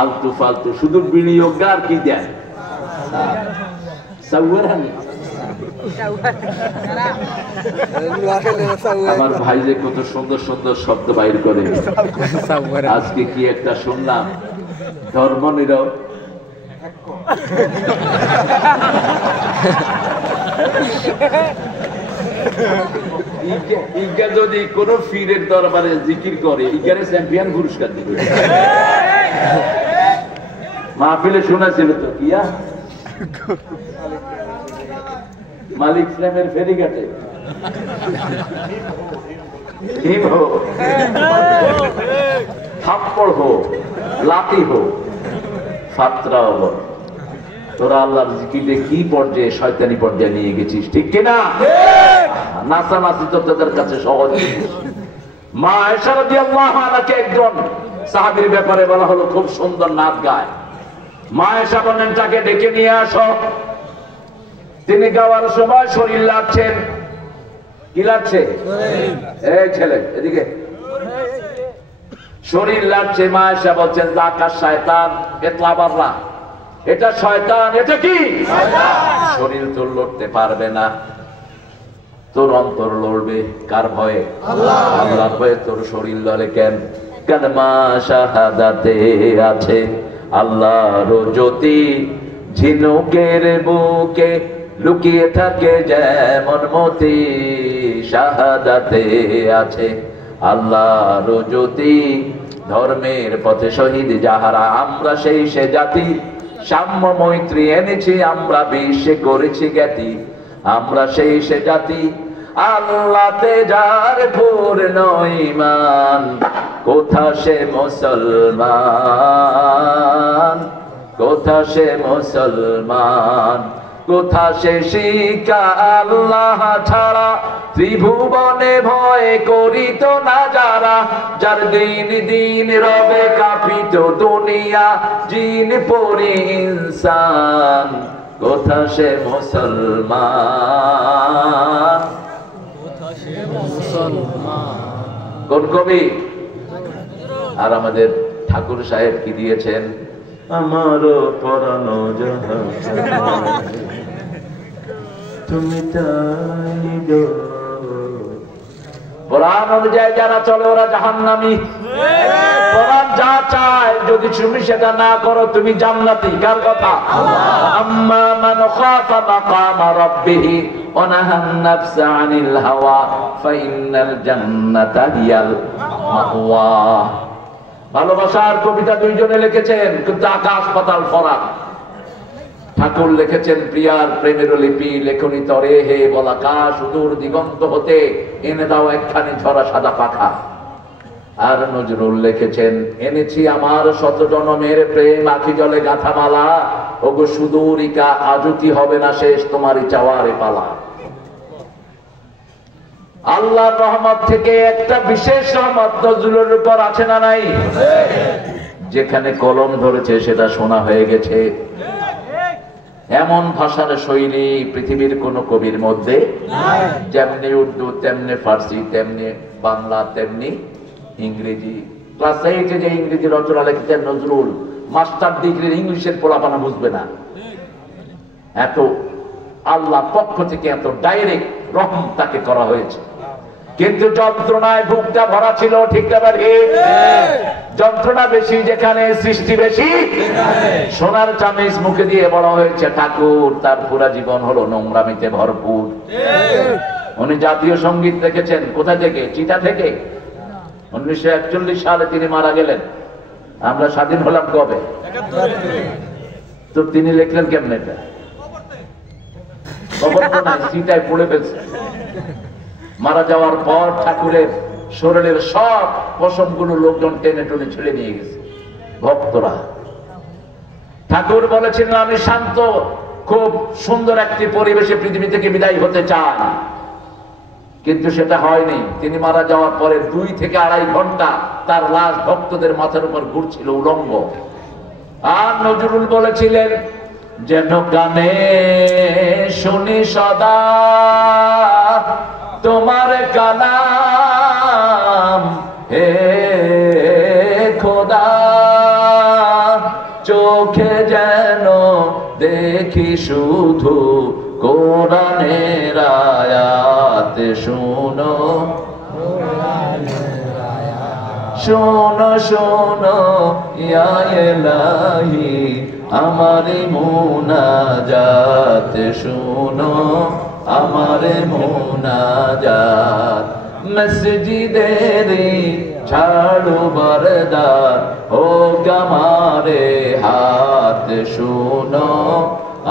আলতু ফালতু শুধু বিনিয়োগ আর কি দেয়। আমার ভাই যে কত সুন্দর সুন্দর শব্দ বাইর করে। আজকে কি একটা শুনলাম, ধর্ম নীরব ইগা যদি কোন ফিরের দরবারে জিকির করে, ইগারে চ্যাম্পিয়ন পুরস্কার দিবে। মাহফিলে শোনাছিল তো কিয়া মালিক ইসলামের ফেরিঘাটে থাপ্পড় হোক, লাঠি হোক, ফাতরা হোক, তোরা আল্লাহর জিকিরে কি পর্যায়ে শয়তানি পর্যায়ে নিয়ে গেছিস, ঠিক কিনা? নাচানাচি তো তোদের কাছে সহজ। মা আয়েশা রাদিয়াল্লাহু আনহাকে একজন সাহাবীর ব্যাপারে বলা হলো খুব সুন্দর নাচ গায়। মা আয়েশা বললেন তাকে ডেকে নিয়ে আসো। তিনি গাওয়ার সময় শরীর লাগছেন। কি লাগছে? এই ছেলে এদিকে, শরীর লাগছে। মা আয়েশা বলছেন যাকা শয়তান ইতলাবাররা, এটা শয়তান। এটা কি? শরীর তো লড়তে পারবে না, তোর অন্তর লড়বে। কার ভয়ে? আল্লাহর ভয়ে তোর শরীর লড়ে কেন? কালমা শাহাদাতে আছে আল্লাহর জ্যোতি, ঝিনুকের বুকে লুকিয়ে থাকে যেমন মতি। শাহাদাতে আছে আল্লাহর জ্যোতি, ধর্মের পথে শহীদ যাহারা, আমরা সেই সে জাতি। সাম্য মৈত্রী এনেছি আমরা, বিশ্বে করেছি জ্ঞাতি। আমরা সেই সে জাতি, আল্লাহতে যার পূর্ণ ঈমান। কোথা সে মুসলমান, কোথা সে মুসলমান, কোথা সে শিক্ষা আল্লাহ ছাড়া। ত্রিভুবনে ভয় করিত না যারা, যার দিন দিন রবে কাঁপিত দুনিয়া। জিন পরি ইনসান কোথা সে মুসলমান, কোন কবি? আর আমাদের ঠাকুর সাহেব কি দিয়েছেন? আমারও পরানো জাহান তুমি তাই গো। কোরআন অনুযায়ী যারা চলে ওরা জাহান্নামী। কোরআন যা চায় যদি তুমি সেটা না করো তুমি জান্নাতি। কার কথা? আম্মা মান খাফা মাকামা রাব্বিহি ওয়া নাহান নাফসা আনিল হাওয়া ফাইন্নাল জান্নাতা হিয়াল মাওয়া। ভালোবাসার কবিতা দুইজনে লিখেছেন, কিন্তু আকাশ পাতাল ফরাক। ঠাকুর লিখেছেন প্রিয়ার প্রেমের লিপি লেখনি তরে হে বলাকা সুদূর দিগন্ত হতে এনে দাও একখানি ঝরা সাদা পাখা। আর নজরুল লিখেছেন এনেছি আমার শত জনমের প্রেম আখি জলে গাথা মালা, ওগো সুদূরিকা আজও কি হবে না শেষ তোমারই চাওয়ারে পালা। আল্লাহর রহমত থেকে একটা বিশেষ রহমত নজরুলের উপর আছে না নাই? যেখানে কলম ধরেছে সেটা শোনা হয়ে গেছে। এমন ভাষার শৈলী পৃথিবীর কোন কবির মধ্যে যেমনি উর্দু তেমনি ফার্সি তেমনি বাংলা তেমনি ইংরেজি। ক্লাস 8 যে ইংরেজি রচনা লিখেছেন নজরুল, মাস্টার ডিগ্রির ইংলিশের পোলাপানা বুঝবে না। এত আল্লাহ পক্ষ থেকে এত ডাইরেক্ট রহম তাকে করা হয়েছে। কিন্তু যন্ত্রণায় বুকটা ভরা ছিল, ঠিক না? যন্ত্রণা বেশি যেখানে সৃষ্টি বেশি। সোনার চামিচ মুখে দিয়ে বড় হয়েছে ঠাকুর, তার পুরা জীবন হলো নোংরামিতে ভরপুর। উনি জাতীয় সঙ্গীত লিখেছেন কোথা থেকে? চিতা থেকে। 1941 সালে তিনি মারা গেলেন। আমরা স্বাধীন হলাম কবে? তো তিনি লিখলেন কেমনে? এটা খবর তো নাই, চিতায় পড়ে ফেলছে। মারা যাওয়ার পর ঠাকুরের শরীরের সব পশমগুলো লোকজন টেনে টেনে ছেড়ে নিয়ে গেছে ভক্তরা। ঠাকুর বলেছিলেন আমি শান্ত খুব সুন্দর একটি পরিবেশে পৃথিবী থেকে বিদায় হতে চাই, কিন্তু সেটা হয়নি। তিনি মারা যাওয়ার পরে 2 থেকে 2.5 ঘন্টা তার লাশ ভক্তদের মাথার উপর ঘুরছিল উলঙ্গ। আর নজরুল বলেছিলেন যেন কানে শুনি সদা তোমার কালাম হে খোদা, চোখে যেন দেখি শুধু কোরআনের আয়াত, শুনো শোনো শোনো ইয়া ইলাহি আমার মুনাজাত, শুনো আমার মুনাজাত। মসজিদের ঝাড়ু বরদার ও গামারে হাত, শুনো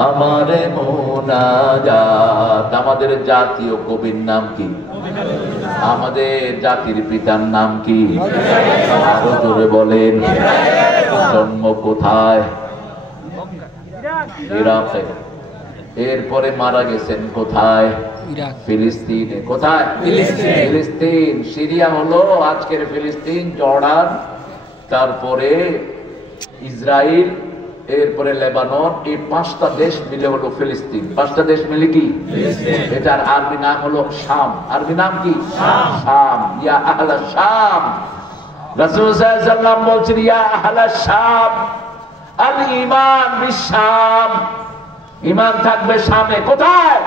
আমার মুনাজাত। আমাদের জাতীয় কবির নাম কি? আমাদের জাতির পিতার নাম কি? আরো জোরে বলেন। জন্ম কোথায়? ইরাকে। এরপরে মারা গেছেন কোথায়? ফিলিস্তিনে। কোথায়? ফিলিস্তিন। সিরিয়া হলো আজকের ফিলিস্তিন, জর্ডান, তারপরে ইসরায়েল, এরপরে লেবানন। এই 5টা দেশ মিলে হলো ফিলিস্তিন। 5টা দেশ মিলে কি? এটার আরবি নাম হলো শাম। আরবি নাম কি? শাম। ইয়া আহলা শাম। রাসূল সাল্লাল্লাহু আলাইহি ওয়াসাল্লাম বলছেন ইয়া আহলা শাম আল ঈমান বিশ-শাম। ঈমান থাকবে শামে। কোথায়?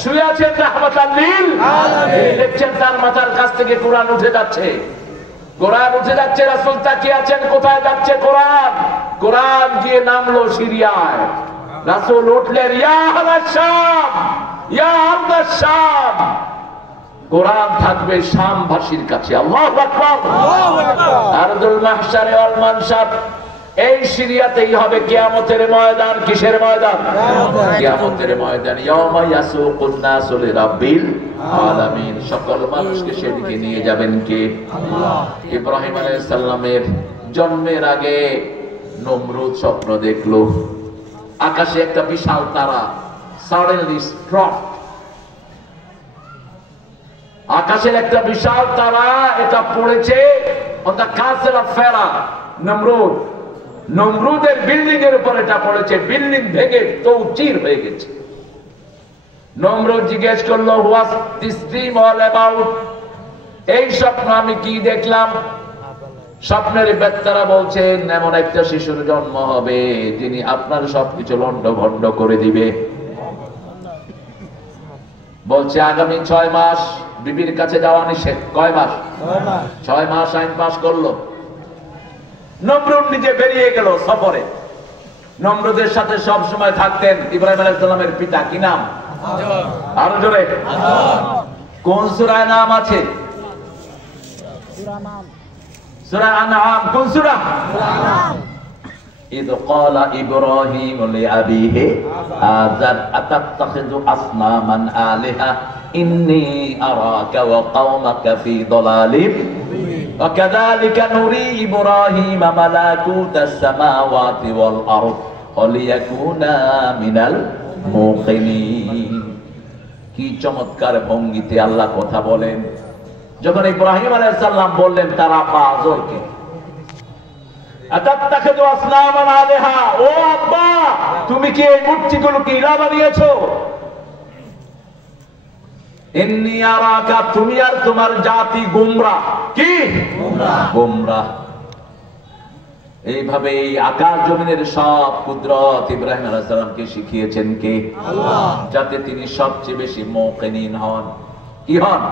শুয়ে আছেন রাহমাতাল লিল আলামিন। দেখছেন তার মাথার কাছ থেকে কোরআন উঠে যাচ্ছে। কোরআন উঠে যাচ্ছে, রাসূল তাকিয়ে আছেন কোথায় যাচ্ছে কোরআন। কোরআন গিয়ে নামলো সিরিয়ায়। রাসূল উঠলেন ইয়া আহলা শাম ইয়া আহলা শাম। কোরআন থাকবে শামবাসীর কাছে। আল্লাহু আকবার। আল্লাহু আকবার। আরদুল মাহশারে ওয়াল মানশার এই সিরিয়াতেই হবে কিয়ামতের ময়দান। কিসের ময়দান? কিয়ামতের ময়দান। ইয়াউমা ইয়াসুকুন নাসু লিরাব্বিল আলামিন। সকল মানুষকে সেদিকে নিয়ে যাবেন কে? আল্লাহ। ইব্রাহিম আলাইহিস সালামের জন্মের আগে নমরুদ স্বপ্ন দেখলো আকাশে একটা বিশাল তারা সাডেনলি স্ট্রাক। আকাশের একটা বিশাল তারা, এটা পড়েছে অন দ্য ক্যাসেল অফ ফেরা। নমরুদ নমরুদের বিল্ডিং এর উপর এটা পড়েছে, বিল্ডিং ভেঙে চৌচির হয়ে গেছে। নমরুদ জিজ্ঞেস করলো, what this dream all about? এই স্বপ্ন আমি কি দেখলাম? স্বপ্নের বেত্তারা বলছেন, এমন একটা শিশুর জন্ম হবে যিনি আপনার সবকিছু লন্ডভন্ড করে দিবে। বলছে আগামী 6 মাস বিবির কাছে যাওয়া নিষেধ। কয় মাস? 6 মাস আইন পাস করলো। নমরুদ নিজে বেরিয়ে গেল সফরে। নমরুদের সাথে সব সময় থাকতেন ইব্রাহিম আলাইহিস সালামের পিতা, কি নাম? আরো জোরে। কোন সূরায় নাম আছে? সূরা আনআম। কোন সূরা? إذ قال إبراهيم لأبيه آزر أتتخذ أصناما آلهة إني أراك وقومك في ضلال وكذلك نري إبراهيم ملكوت السماوات والأرض وليكونا من الموقنين। কি চমৎকার ভঙ্গিতে আল্লাহ কথা বলেন। যখন ইব্রাহিম আলাইহিস সালাম বললেন তার আব্বা আজরকে, আতাত্তাখিযু আসনামান আলিহা, ও আব্বা তুমি কি এই মূর্তিগুলোকে ইলাহ বানিয়েছো? ইন্নী আরাকা, তুমি আর তোমার জাতি গোমরাহ। কি গোমরাহ? এইভাবে এই আকাশ জমিনের সব কুদরত ইব্রাহিম আলাইহিস সালামকে শিখিয়েছেন কে? আল্লাহ, যাতে তিনি সবচেয়ে বেশি মুকিনিন হন। কি হন?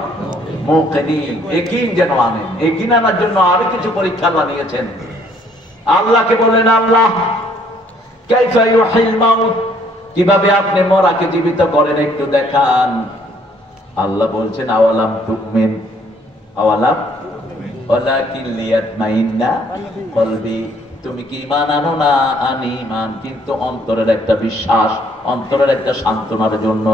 মুকিনিন, ইয়াকিন যেন আনেন। ইয়াকিন আনার জন্য আরো কিছু পরীক্ষা বানিয়েছেন। আল্লাহকে বলেন, আল্লাহ কাইফা ইউহিল মাউত, কিভাবে আপনি মরাকে জীবিত করেন একটু দেখান। আল্লাহ বলছেন, আওয়ালাম তুমিন, আওয়ালাম ওয়ালাকিন লিয়াতমাইন্না কলবি, তুমি কি ঈমান আনো না? আনি ঈমান, কিন্তু অন্তরের একটা বিশ্বাস, অন্তরের একটা সান্ত্বনার জন্য।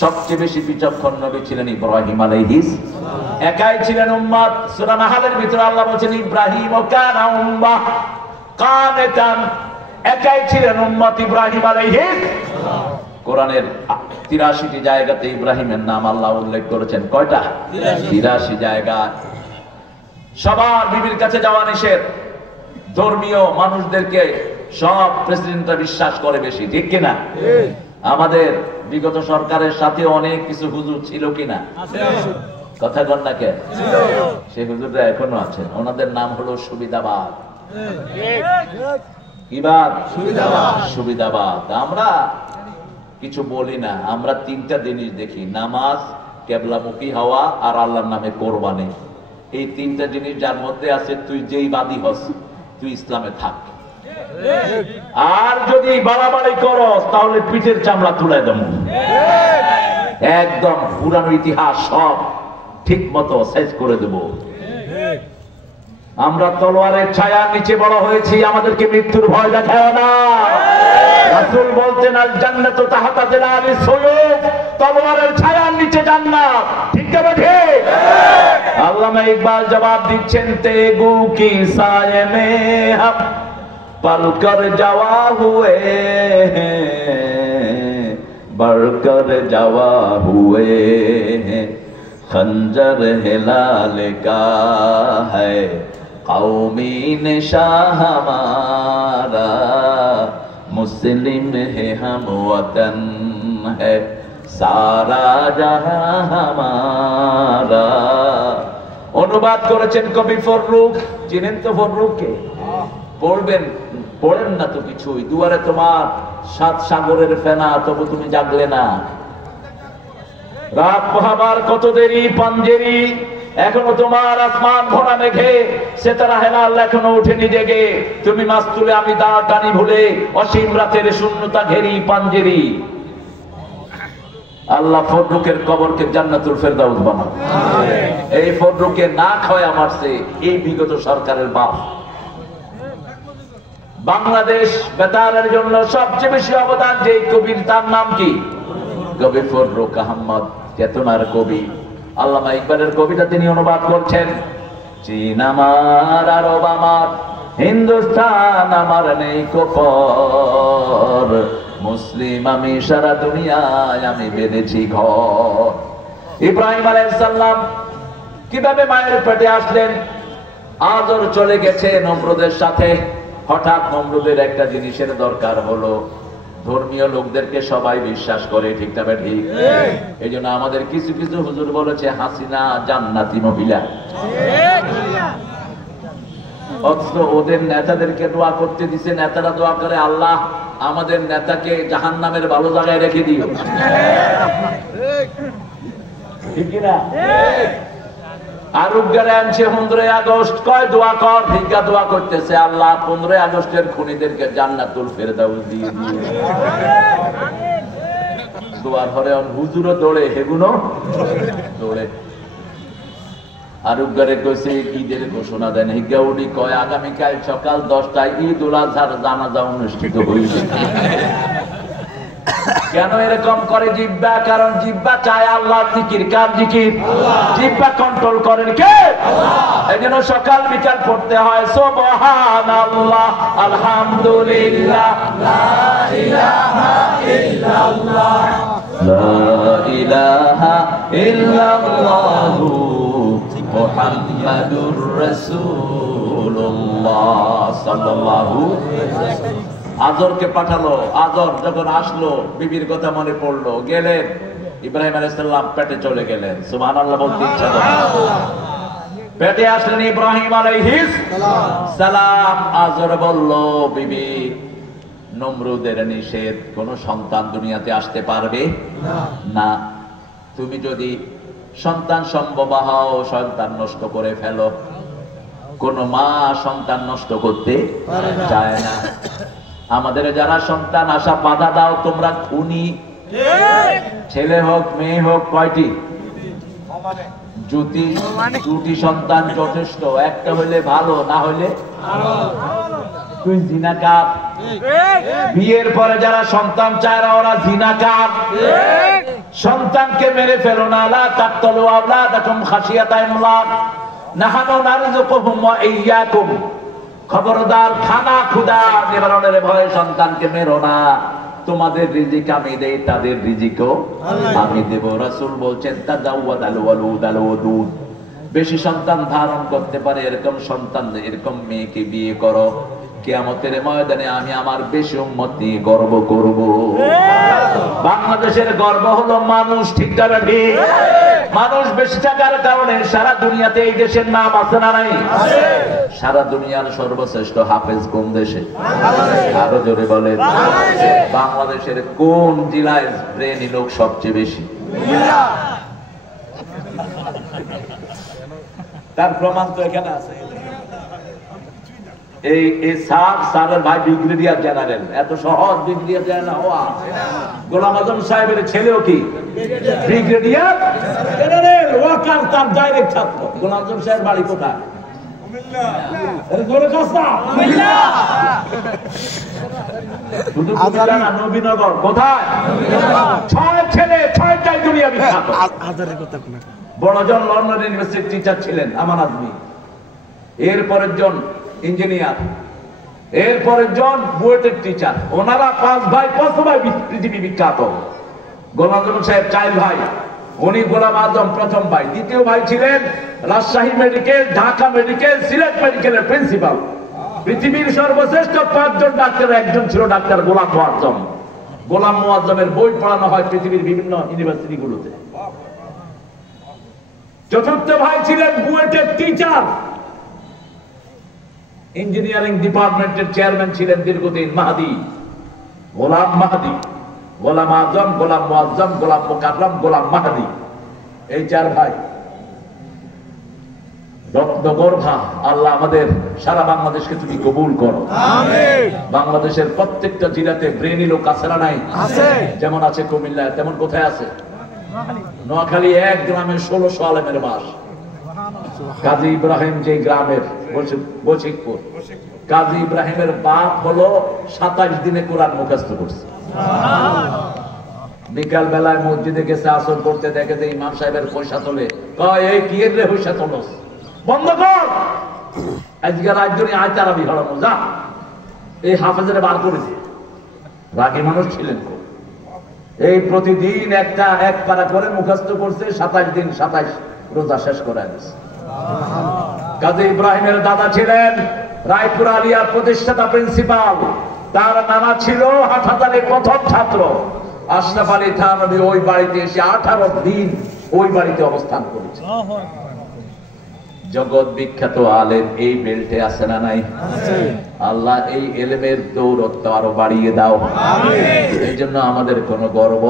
সবচেয়ে বেশি বিচক্ষণ নবী ছিলেন ইব্রাহিম আলাইহিস সালাম। একাই ছিলেন উম্মত। সূরা নাহলের ভিতরে আল্লাহ বলেন, ইব্রাহিম কানা উম্মাহ কানিতান, একাই ছিলেন উম্মত ইব্রাহিম আলাইহিস সালাম। কোরআনের 83টি জায়গাতে ইব্রাহিমের নাম আল্লাহ উল্লেখ করেছেন। কয়টা? 83 জায়গা। সবার বিবির কাছে যাওয়া নিষেধ। ধর্মীয় মানুষদেরকে সব প্রেসিডেন্টরা বিশ্বাস করে বেশি, ঠিক কিনা? আমাদের বিগত সরকারের সাথে অনেক কিছু হুজুর ছিল কিনা? কথা কন না কে? সেই হুজুররা এখনো আছেন। ওনাদের নাম হলো সুবিধাবাদ। কিবাদ? সুবিধাবাদ। আমরা কিছু বলি না, আমরা 3টা জিনিস দেখি, নামাজ, কেবলামুখী হওয়া আর আল্লাহর নামে কোরবানি। এই 3টা জিনিস যার মধ্যে আছে, তুই যেই বাদী হস তুই ইসলামে থাক। আর যদি বাড়াবাড়ি করস তাহলে পিঠের চামড়া তুলে দেব। একদম পুরানো ইতিহাস সব ঠিক মতো শেষ করে দেব। আমরা তলোয়ারের ছায়ার নিচে বড় হয়েছি, আমাদেরকে মৃত্যুর ভয় দেখায় না। রাসূল বলতেন, আল জান্নাতু তাহতা জিলালিস সুয়ুফ, তলোয়ারের ছায়ার নিচে জান্নাত। ঠিক না ঠিক? আল্লামা ইকবাল জবাব দিচ্ছেন, তেগু কি সায়ে মে হাম पलकर जवा हुए बढ़कर जवा हुए खंजर हिलाल का है कौमी निशान हमारा मुस्लिम है हम वतन है सारा जहां हमारा। অনুবাদ করেছেন কবি ফররুখ। চিনেন তো ফররুখকে? পড়বেন, পড়েন না তো কিছুই। দুয়ারে তোমার 7 সাগরের ফেনা, তবু তুমি জাগলে না। রাত পোহাবার কত দেরি পাঞ্জেরি, এখনো তোমার আসমান ভরা মেঘে সেতারা হেলাল এখনো উঠেনি জেগে। তুমি মাছ তুলে আমি দাঁড় টানি ভুলে, অসীম রাতের শূন্যতা ঘেরি পাঞ্জেরি। আল্লাহ ফররুখের কবরকে জান্নাতুল ফেরদাউস বানাও। এই ফররুখকে না খাওয়া মারছে এই বিগত সরকারের বাপ। বাংলাদেশ বেতারের জন্য সবচেয়ে বেশি অবদান যে কবির, তার নাম কি? কবি ফররুখ আহমদ, চেতনার কবি। আল্লামা ইকবালের কবিতা তিনি অনুবাদ করছেন, চীন আমার, আরব আমার, হিন্দুস্তান আমার নেই কোপর, মুসলিম আমি সারা দুনিয়ায় আমি বেঁধেছি ঘর। ইব্রাহিম আলাইহিস সালাম কিভাবে মায়ের পেটে আসলেন? আজর চলে গেছে নমরুদের সাথে। হঠাৎ নমরুদের একটা জিনিসের দরকার হলো, ধর্মীয় লোকদেরকে সবাই বিশ্বাস করে, ঠিক না ঠিক? এই জন্য আমাদের কিছু কিছু হুজুর বলেছে হাসিনা জান্নাতি মহিলা, অথচ ওদের নেতাদেরকে দোয়া করতে দিছে, নেতারা দোয়া করে আল্লাহ আমাদের নেতাকে জাহান্নামের ভালো জায়গায় রেখে দিও, ঠিক কিনা? আর উদ্গারে আনছে 15 আগস্ট, কয় দোয়া কর, ভিক্ষা দোয়া করতেছে আল্লাহ 15 আগস্টের খুনিদেরকে জান্নাতুল ফেরদাউস দিয়ে দিয়ে। দোয়ার পরে হুজুরও দৌড়ে, হেগুনো দৌড়ে। আর উদ্গারে কইছে ঈদের ঘোষণা দেন, হিজ্ঞা উনি কয় আগামীকাল সকাল 10টায় ঈদ উল আজহার জানাজা অনুষ্ঠিত হইবে। কেন এরকম করে জিহ্বা? কারণ জিহ্বা চায় আল্লাহর জিকির। কার জিকির? জিহ্বা কন্ট্রোল করেন কে? এই জন্য সকাল বিকাল পড়তে হয় সুবহানাল্লাহ, আলহামদুলিল্লাহ, লা ইলাহা ইল্লাল্লাহ, লা ইলাহা ইল্লাল্লাহু মুহাম্মাদুর রাসূলুল্লাহ সাল্লাল্লাহু আলাইহি ওয়াসাল্লাম। আজরকে পাঠালো, আজর যখন আসলো বিবির কথা মনে পড়লো, গেলেন ইব্রাহিম আলাইহিস সালাম পেটে চলে গেলেন। সুবহানাল্লাহ বলতে ইচ্ছা করে, পেটে আসলেন ইব্রাহিম আলাইহিস সালাম। আজর বলল বিবি নমরুদের নিষেধ, কোন সন্তান দুনিয়াতে আসতে পারবে না, তুমি যদি সন্তান সম্ভব হও সন্তান নষ্ট করে ফেলো। কোন মা সন্তান নষ্ট করতে চায় না। আমাদের যারা সন্তান আসা বাধা দাও তোমরা খুনি, ছেলে হোক মেয়ে হোক, কয়টি? দুটি সন্তান যথেষ্ট, একটা হইলে ভালো, না হইলে তুই জিনাকার। বিয়ের পরে যারা সন্তান চায় ওরা জিনাকার। সন্তানকে মেরে ফেলো না, লা তাকতুলু আওলাদাকুম খাশিয়াতা ইমলাক, নাহানু নারযুকুহুম ওয়া ইয়্যাকুম। খবরদার, খানা ক্ষুধা নিবারণের ভয়ে সন্তানকে মেরো না। তোমাদের রিজিক আমি দেই, তাদের রিজিকও আমি দেব। রাসূল বলছেন তাজাওয়াদাল ওয়ালুদাল ওয়াদুদ, বেশি সন্তান ধারণ করতে পারে এরকম সন্তান, এরকম মেয়েকে বিয়ে করো। কিয়ামতের ময়দানে আমি আমার বেশি উম্মত নিয়ে গর্ব করব। বাংলাদেশের গর্ব হলো মানুষ, ঠিক না ঠিক? মানুষ বেশি থাকার কারণে সারা দুনিয়াতে এই দেশের নাম আছে না নাই? সারা দুনিয়ার সর্বশ্রেষ্ঠ হাফেজ কোন দেশে? আরো জোরে বলেন। বাংলাদেশের কোন জেলায় ব্রেনি লোক সবচেয়ে বেশি? তার প্রমাণ তো এখানে আছে। এই স্যারের ভাই ব্রিগেডিয়ার জেনারেল, এত সহজ ব্রিগেডিয়ার জেনারেল হওয়া। গোলাম আজম সাহেবের ছেলেও কি ব্রিগেডিয়ার জেনারেল, ওয়াকার তার ডাইরেক্ট ছাত্র। গোলাম আজম সাহেব বাড়ি কোথায়? নবীনগর। কোথায়? 6 ছেলে, 6টাই দুনিয়া বিখ্যাত। বড়জন লন্ডন ইউনিভার্সিটির টিচার ছিলেন, আমান আজমি। এরপরের জন ইঞ্জিনিয়ার, এরপরের জন বুয়েটের টিচার। ওনারা 5 ভাই, 5 ভাই পৃথিবী বিখ্যাত। গোলাম আজম সাহেব 4 ভাই, উনি গোলাম আজম প্রথম ভাই। দ্বিতীয় ভাই ছিলেন রাজশাহী মেডিকেল, ঢাকা মেডিকেল, সিলেট মেডিকেলের প্রিন্সিপাল। পৃথিবীর সর্বশ্রেষ্ঠ 5 জন ডাক্তার একজন ছিল ডাক্তার গোলাম মুআজ্জম। গোলাম মুআজ্জমের বই পড়ানো হয় পৃথিবীর বিভিন্ন ইউনিভার্সিটি গুলোতে। চতুর্থ ভাই ছিলেন বুয়েটের টিচার, ইঞ্জিনিয়ারিং ডিপার্টমেন্টের চেয়ারম্যান ছিলেন দীর্ঘদিন মাহদি, গোলাম মাহদি। গোলাম আজম, গোলাম মুআজ্জম, গোলাম মুকাররম, গোলাম মাহদি, এই 4 ভাই রত্নগর্ভা। আল্লাহ আমাদের সারা বাংলাদেশকে তুমি কবুল করো, আমিন। বাংলাদেশের প্রত্যেকটা জেলাতে ব্রেনি লোক আছে না নাই? আছে। যেমন আছে কুমিল্লায়, তেমন কোথায় আছে? নোয়াখালী এক গ্রামে 1600 আলেমের বাস। কাজী ইব্রাহিম যে গ্রামের, বশিকপুর, কাজী ইব্রাহিমের বাপ হলো 27 দিনে কোরআন মুখস্থ করছে। বিকাল বেলায় মসজিদে গেছে, আসর করতে দেখে যে ইমাম সাহেবের পয়সা তোলে। কয় এই কি রে পয়সা তোলস, বন্ধ কর, আজকে রাজ্যনি আয় তারাবি হড়ানো যা। এই হাফেজের বার করেছে। রাগী মানুষ ছিলেন। এই প্রতিদিন এক পারা করে মুখস্থ করছে। 27 দিন 27 রোজা শেষ করে দিয়েছে। কাজী ইব্রাহিমের দাদা ছিলেন রায়পুর আলিয়ার প্রতিষ্ঠাতা প্রিন্সিপাল, তার নানা ছিল হাটহাজারের প্রথম ছাত্র আশরাফ আলী থানভী। ওই বাড়িতে এসে 18 দিন ওই বাড়িতে অবস্থান করেছে। জগৎ বিখ্যাত আলেম এই বেল্টে আছে না নাই? আল্লাহ এই এলেমের দৌরত্ব আরো বাড়িয়ে দাও। এই জন্য আমাদের কোনো গর্ব।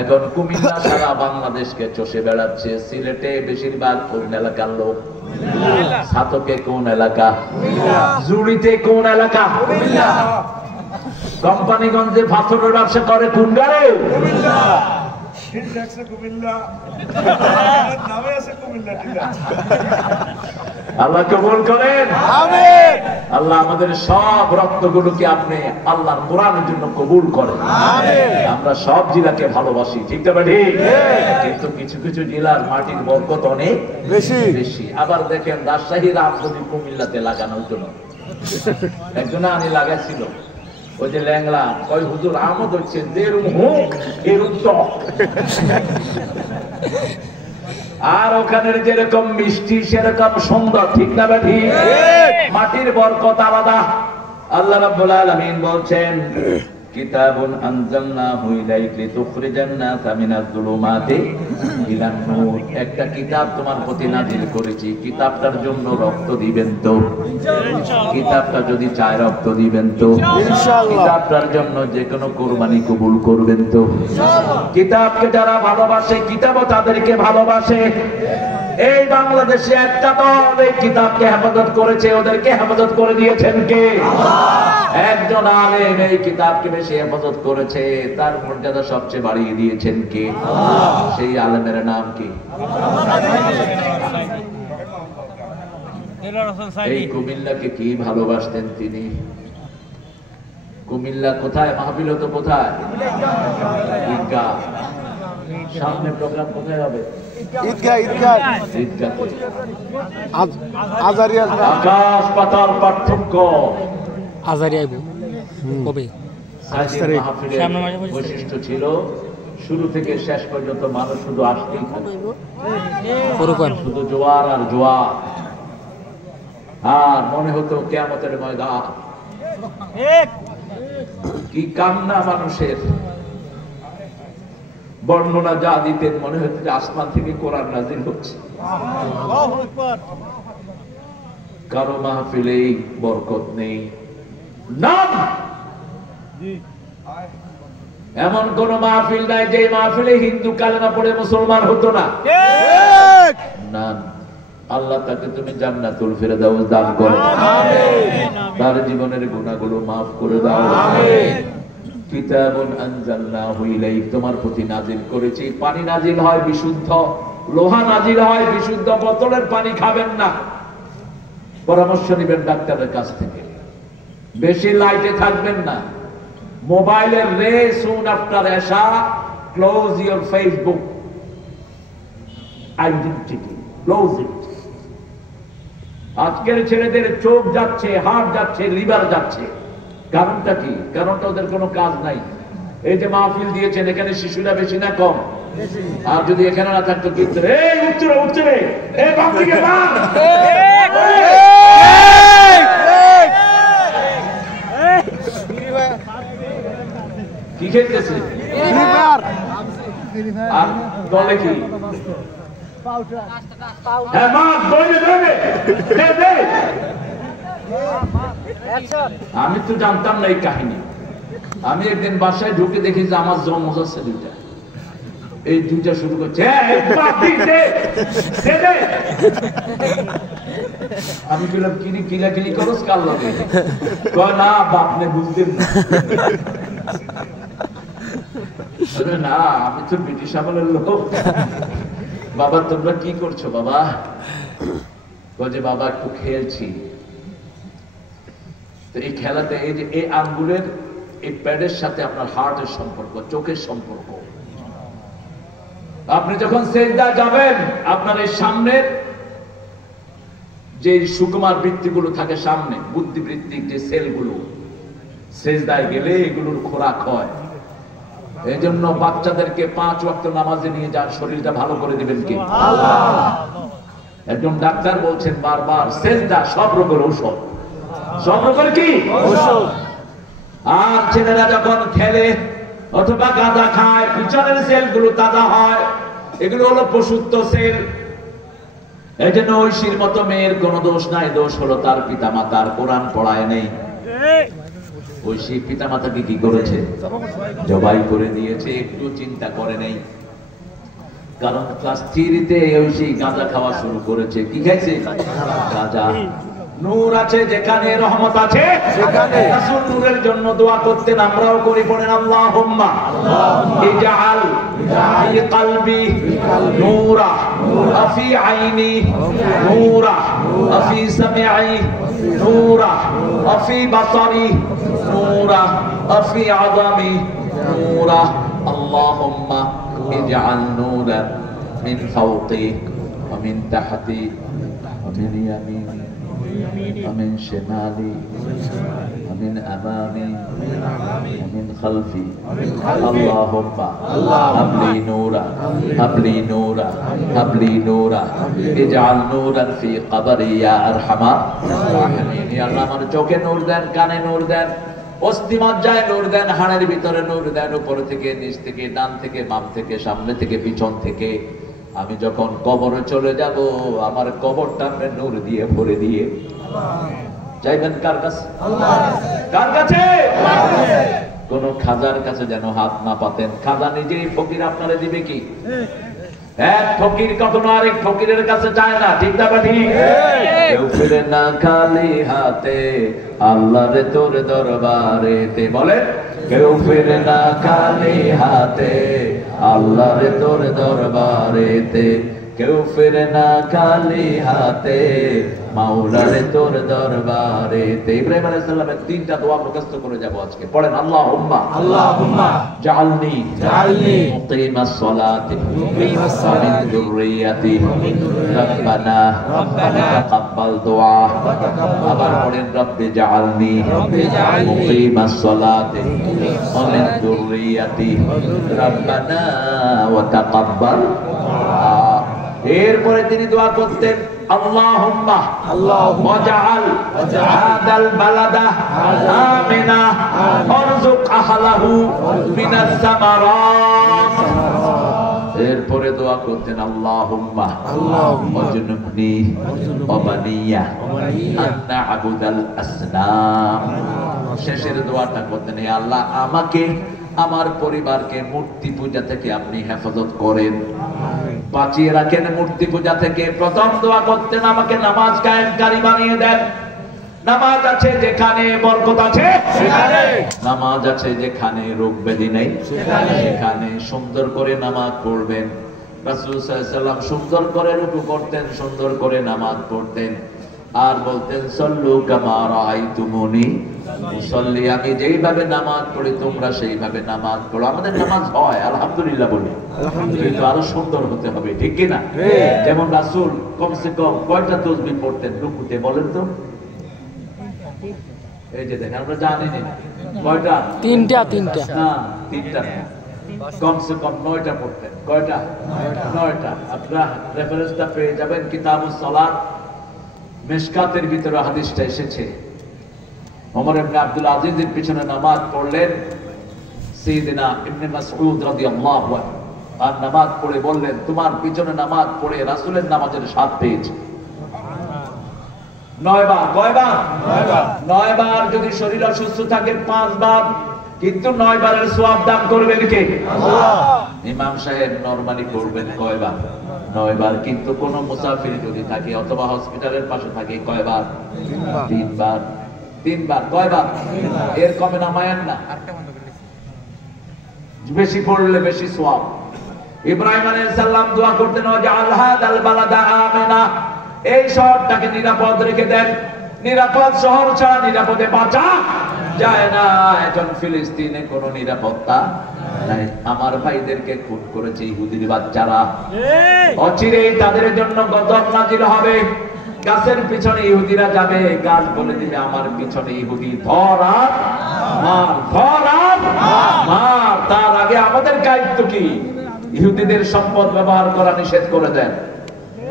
এখন কুমিল্লা সারা বাংলাদেশকে চষে বেড়াচ্ছে। সিলেটে বেশিরভাগ কোন এলাকার লোক? সাতকে কোন এলাকা? জুড়িতে কোন এলাকা? কোম্পানিগঞ্জে পাথরের ব্যবসা করে কোন গাড়ে? আল্লাহ কবুল করেন। আল্লাহ আমাদের সব রক্তগুলোকে আপনি আল্লাহর কোরআনের জন্য কবুল করেন। আমরা সব জেলাকে ভালোবাসি, ঠিক না ঠিক? কিন্তু কিছু কিছু জেলার মাটির বরকত অনেক বেশি। আবার দেখেন রাজশাহীর আম যদি কুমিল্লাতে লাগানো হতো না। একজন আনি লাগাইছিল, ওই যে ল্যাংলা ওই হুজুর আমদ হচ্ছে যেরুম হোক এরুম টক। আর ওখানের যেরকম মিষ্টি সেরকম সুন্দর, ঠিক না ঠিক? মাটির বরকত আলাদা। আল্লাহ রাব্বুল আলামিন বলছেন কিতাবুন আনজালনাহু ইলাইকা লিতুখরিজান নাসা মিনাজ যুলুমাতি ইলান নূর। একটা কিতাব তোমার প্রতি নাযিল করেছি, কিতাবটার জন্য রক্ত দিবেন তো? কিতাবটা যদি চায় রক্ত দিবেন তো? কিতাবটার জন্য যে কোনো কুরবানি কবুল করবেন তো? কিতাবকে যারা ভালোবাসে কিতাবও তাদেরকে ভালোবাসে। এই বাংলাদেশে একটা দল এই কিতাবকে হেফাজত করেছে, ওদেরকে হেফাজত করে দিয়েছেন কে? একজন আলেম এই কিতাবকে বেশি হেফাজত করেছে, তার মর্যাদা সবচেয়ে বাড়িয়ে দিয়েছেন কে? সেই আলেমের নাম কি? এই কুমিল্লাকে কি ভালোবাসতেন তিনি? কুমিল্লা কোথায়? মাহফিল হতো কোথায়? ঈদগাহ। সামনে প্রোগ্রাম কোথায় হবে? আকাশ পাতাল পার্থক্য। বৈশিষ্ট্য ছিল শুরু থেকে শেষ পর্যন্ত মানুষ শুধু আসতেই থাকে, শুধু জোয়ার আর জোয়ার। আর মনে হতো কিয়ামতের ময়দান। কি কান্না মানুষের! বর্ণনা যা দিতেন মনে হতো যে আসমান থেকে কোরআন নাযিল হচ্ছে। কারো মাহফিলে বরকত নেই, নাম এমন কোন মাহফিল নাই যে মাহফিলে হিন্দু কালেমা পড়ে মুসলমান হতো না। আল্লাহ তাকে তুমি জান্নাতুল ফেরদাউস দান করো, তার জীবনের গুনাহগুলো মাফ করে দাও। কিতাবুন আনজালনাহু ইলাইক, তোমার প্রতি নাজিল করেছি। পানি নাজিল হয় বিশুদ্ধ, লোহা নাজিল হয় বিশুদ্ধ। বোতলের পানি খাবেন না, পরামর্শ নেবেন ডাক্তারের কাছ থেকে। বেশি লাইটে থাকবেন না। মোবাইলের রে soon after Esha close your Facebook identity, close ইট। আজকের ছেলেদের চোখ যাচ্ছে, হার্ট যাচ্ছে, লিভার যাচ্ছে। কারণটা কি? কারণটা ওদের কোনো কাজ নাই। এই যে মাহফিল দিয়েছেন, এখানে শিশুরা বেশি না কম? আর যদি এখানে না থাকতো কি উঠছে রে, বাম দিকে বাম। কি খেলতেছে? আর দলে কি? আমি তো জানতাম না এই কাহিনী। আমি একদিন বাসায় ঢুকে দেখি যে আমার জন্ম হচ্ছে দুইটা, এই দুইটা শুরু করছে। আমি বললাম কিলাকিলি করস কার লাগে? না বাপ নে বুঝতেন না, আমি তো ব্রিটিশ আমলের লোক। বাবা তোমরা কি করছো বাবা? বলছে বাবা একটু খেলছি। তো এই খেলাতে এই যে এই আঙ্গুলের এই প্যাডের সাথে আপনার হার্টের সম্পর্ক, চোখের সম্পর্ক। আপনি যখন সেজদা যাবেন, আপনার এই সামনের যে সুকুমার বৃত্তিগুলো থাকে সামনে, বুদ্ধিবৃত্তিক যে সেলগুলো, সেজদায় গেলে এগুলোর খোরাক হয়। এই জন্য বাচ্চাদেরকে 5 ওয়াক্ত নামাজে নিয়ে যান, শরীরটা ভালো করে দিবেন কে? আল্লাহ। একজন ডাক্তার বলছেন বারবার সেজদা সব রোগের ঔষধ। সব রকমের কি আর ছেলেরা যখন খেলে অথবা গাঁজা খায় পিছনের সেলগুলো তাজা হয়, এগুলো হলো পশুত্ব সেল। এই জন্য ঐশীর মতো মেয়ের কোনো দোষ নাই, দোষ হলো তার পিতা মাতার কোরআন পড়ায় নেই। ঐশী পিতা মাতাকে কি করেছে? জবাই করে দিয়েছে, একটু চিন্তা করে নেই। কারণ ক্লাস 3-তে ঐশী গাঁজা খাওয়া শুরু করেছে। কি খাইছে? গাঁজা। নূর আছে যেখানে রহমত আছে সেখানে। রাসূল নূরের জন্য দোয়া করতেন, আমরাও করি, পড়েন আল্লাহুম্মা ইজআল ফি কলবি নূরা ওয়া ফি আইনি নূরা ওয়া ফি সামঈ নূরা ওয়া ফি বাসারি নূরা ওয়া ফি আযামি নূরা। আল্লাহুম্মা ইজআল নূরা মিন ফাওকি ওয়া মিন তাহতি ওয়া মিন ইয়ামিনি ومن شمالي ومن أمامي ومن خلفي اللهم هب لي نورا هب لي نورا هب لي نورا اجعل نورا في قبري يا أرحم الراحمين। يا الله আমার চোখে নূর দেন, কানে নূর দেন, অস্থিমজ্জায় নূর দেন, হাড়ের ভিতরে নূর দেন, উপর থেকে নিচ থেকে ডান থেকে বাম থেকে সামনে থেকে পিছন থেকে। আমি যখন কবরে চলে যাব আমার কবরটা আপনি নূর দিয়ে ভরে দিয়ে যাইবেন। কার কাছে? কার কাছে? কোন খাজার কাছে যেন হাত না পাতেন। খাজা নিজেই ফকির, আপনারে দিবে কি? এক ফকির কখনো আরেক ফকিরের কাছে যায় না, ঠিক না বা ঠিক? কেউ ফিরে না খালি হাতে আল্লাহরে তোর দরবারেতে, বলেন কেউ ফিরে না খালি হাতে আল্লাহরে তোর দরবারেতে, কেউ ফিরে না খালি হাতে মাওলারে তোর দরবারেতে। ইব্রাহিম আলাইহিস সালামের তিনটা দোয়া মুখস্থ করে যাব আজকে, পড়েন আল্লাহুম্মা জাআলনি মুকিমাস সালাতি মিন যুররিয়াতি রাব্বানা তাকাব্বাল দুআ। আবার পড়েন রব্বি জাআলনি মুকিমাস সালাতি মিন যুররিয়াতি রাব্বানা ওয়া তাকাব্বাল। এরপরে তিনি দোয়া করতেন আল্লাহুম্মা ওয়াজআল হাদাল বালাদা আমিনা ওয়ারযুক আহলাহু মিনাস সামারাত। এরপরে দোয়া করতেন আল্লাহুম্মা ওয়াজনুবনি ওয়া বানিয়া আন না'বুদাল আসনাম। শেষের দোয়াটা করতেন, হে আল্লাহ আমাকে আমার পরিবারকে মূর্তি পূজা থেকে আপনি হেফাজত করেন, বাঁচিয়ে রাখেন মূর্তি পূজা থেকে। প্রথম দোয়া করতেন আমাকে নামাজ কায়েমকারী বানিয়ে দেন। নামাজ আছে যেখানে বরকত আছে সেখানে, নামাজ আছে যেখানে রোগ ব্যাধি নেই সেখানে। সুন্দর করে নামাজ পড়বেন। রাসূল সাল্লাল্লাহু আলাইহি ওয়াসাল্লাম সুন্দর করে রুকু করতেন, সুন্দর করে নামাজ পড়তেন, আর বলতেন সল্লু কামা রাআইতুমুনি উসাল্লি। আমি যেইভাবে নামাজ পড়ি তোমরা সেইভাবে নামাজ পড়ো। আমাদের নামাজ হয় আলহামদুলিল্লাহ বলি, কিন্তু আরো সুন্দর হতে হবে, ঠিক কি না? যেমন রাসূল কমসে কম কয়টা তাসবিহ পড়তেন রুকুতে বলেন তো? এই যে দেখেন আমরা জানি না কয়টা, তিনটা না, তিনটা না, কমসে কম 9টা পড়তেন। কয়টা? 9টা। আপনারা রেফারেন্সটা পেয়ে যাবেন কিতাবুস সালাত, মিশকাতের ভিতরে হাদিসটা এসেছে। ওমর ইবনে আব্দুল আজিজের পিছনে নামাজ পড়লেন সাইয়েদনা ইবনে মাসউদ রাদিয়াল্লাহু আনহু, আর নামাজ পড়ে বললেন তোমার পিছনে নামাজ পড়ে রাসূলের নামাজের স্বাদ পেয়েছি। 9 বার। কয়বার? 9 বার। যদি শরীর অসুস্থ থাকে 5 বার, কিন্তু 9 বারের সওয়াব দান করবেন কে? আল্লাহ। ইমাম সাহেব নরমালি করবেন কয়বার? 9 বার। কিন্তু কোন মুসাফির যদি থাকে অথবা হসপিটালের পাশে থাকে কয়বার? 3 বার। 3 বার। কয়বার? এর কমে নামায়েন না, বেশি পড়লে বেশি সওয়াব। ইব্রাহিম আলাইহিস সালাম দোয়া করতেন ওয়াজআল হাদাল বালাদা আমিনা, এই শহরটাকে নিরাপদ রেখে দেন। নিরাপদ শহর ছাড়া নিরাপদে বাঁচা যায় না। এখন ফিলিস্তিনে কোনো নিরাপত্তা নাই। আমার ভাইদেরকে খুন করেছে ইহুদির বাচ্চারা, অচিরেই তাদের জন্য গজব নাজিল হবে। গাছের পিছনে ইহুদিরা যাবে, গাছ বলে দিবে আমার পিছনে ইহুদি, ধর আর মার, ধর আর মার। তার আগে আমাদের দায়িত্ব কি? ইহুদিদের সম্পদ ব্যবহার করা নিষেধ করে দেন,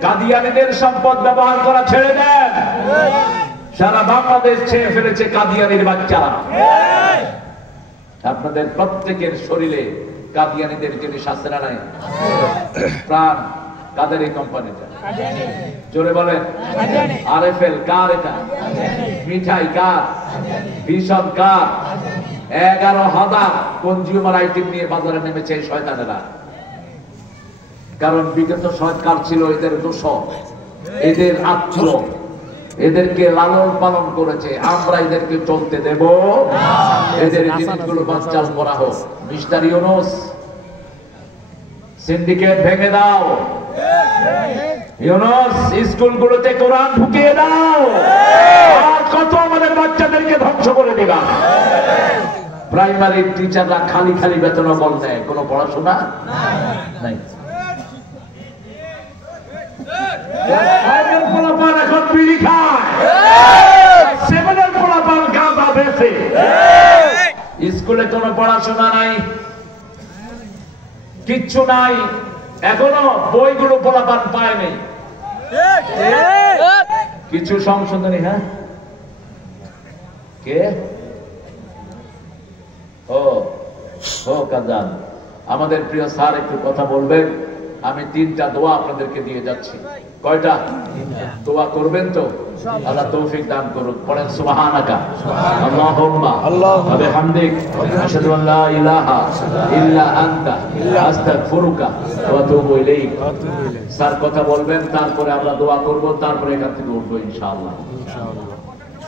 কাদিয়ানীদের সম্পদ ব্যবহার করা ছেড়ে দেন। সারা বাংলাদেশ ছেয়ে ফেলেছে কাদিয়ানির বাচ্চারা। আপনাদের প্রত্যেকের শরীরে কাদিয়ানিদের জিনিস আছে না নাই? প্রাণ কাদের এই কোম্পানিটা? জোরে বলেন। আরএফএল কার? এটা মিঠাই কার? ভীষণ কার? 11,000 কনজিউমার আইটেম নিয়ে বাজারে নেমেছে এই শয়তানেরা। কারণ বিগত সরকার ছিল এদের দোষ, এদের আত্মীয়, এদেরকে লালন পালন করেছে। আমরা এদেরকে চলতে দেব? এদের জিনিসগুলো বানচাল করা হোক। মিস্টার ইউনূস, সিন্ডিকেট ভেঙে দাও। ইউনূস, স্কুলগুলোতে কোরআন ঢুকিয়ে দাও। আর কত আমাদের বাচ্চাদেরকে ধ্বংস করে দিবা। প্রাইমারি টিচাররা খালি খালি বেতন বল দেয়, কোনো পড়াশোনা নাই। এখন বিড়ি খায়, সেভেনের পোলাপান গাঁজা বেচে। স্কুলে কোনো পড়াশোনা নাই, কিচ্ছু নাই। এখনো বইগুলো পোলাপান পায়নি। কিছু সংশোধনী। হ্যাঁ, কে? ও কাজান, আমাদের প্রিয় স্যার একটু কথা বলবেন। আমি 3টা দোয়া আপনাদেরকে দিয়ে যাচ্ছি। কয়টা দোয়া করবেন তো? আল্লাহ তৌফিক দান করুন। পড়েন সুবহানাকা আল্লাহুম্মা ওয়া বিহামদিক আশহাদু আল লা ইলাহা ইল্লা আনতা আস্তাগফিরুকা ওয়া আতুবু ইলাইক। স্যার কথা বলবেন, তারপরে আমরা দোয়া করব, তারপরে এখান থেকে উঠবো ইনশাআল্লাহ।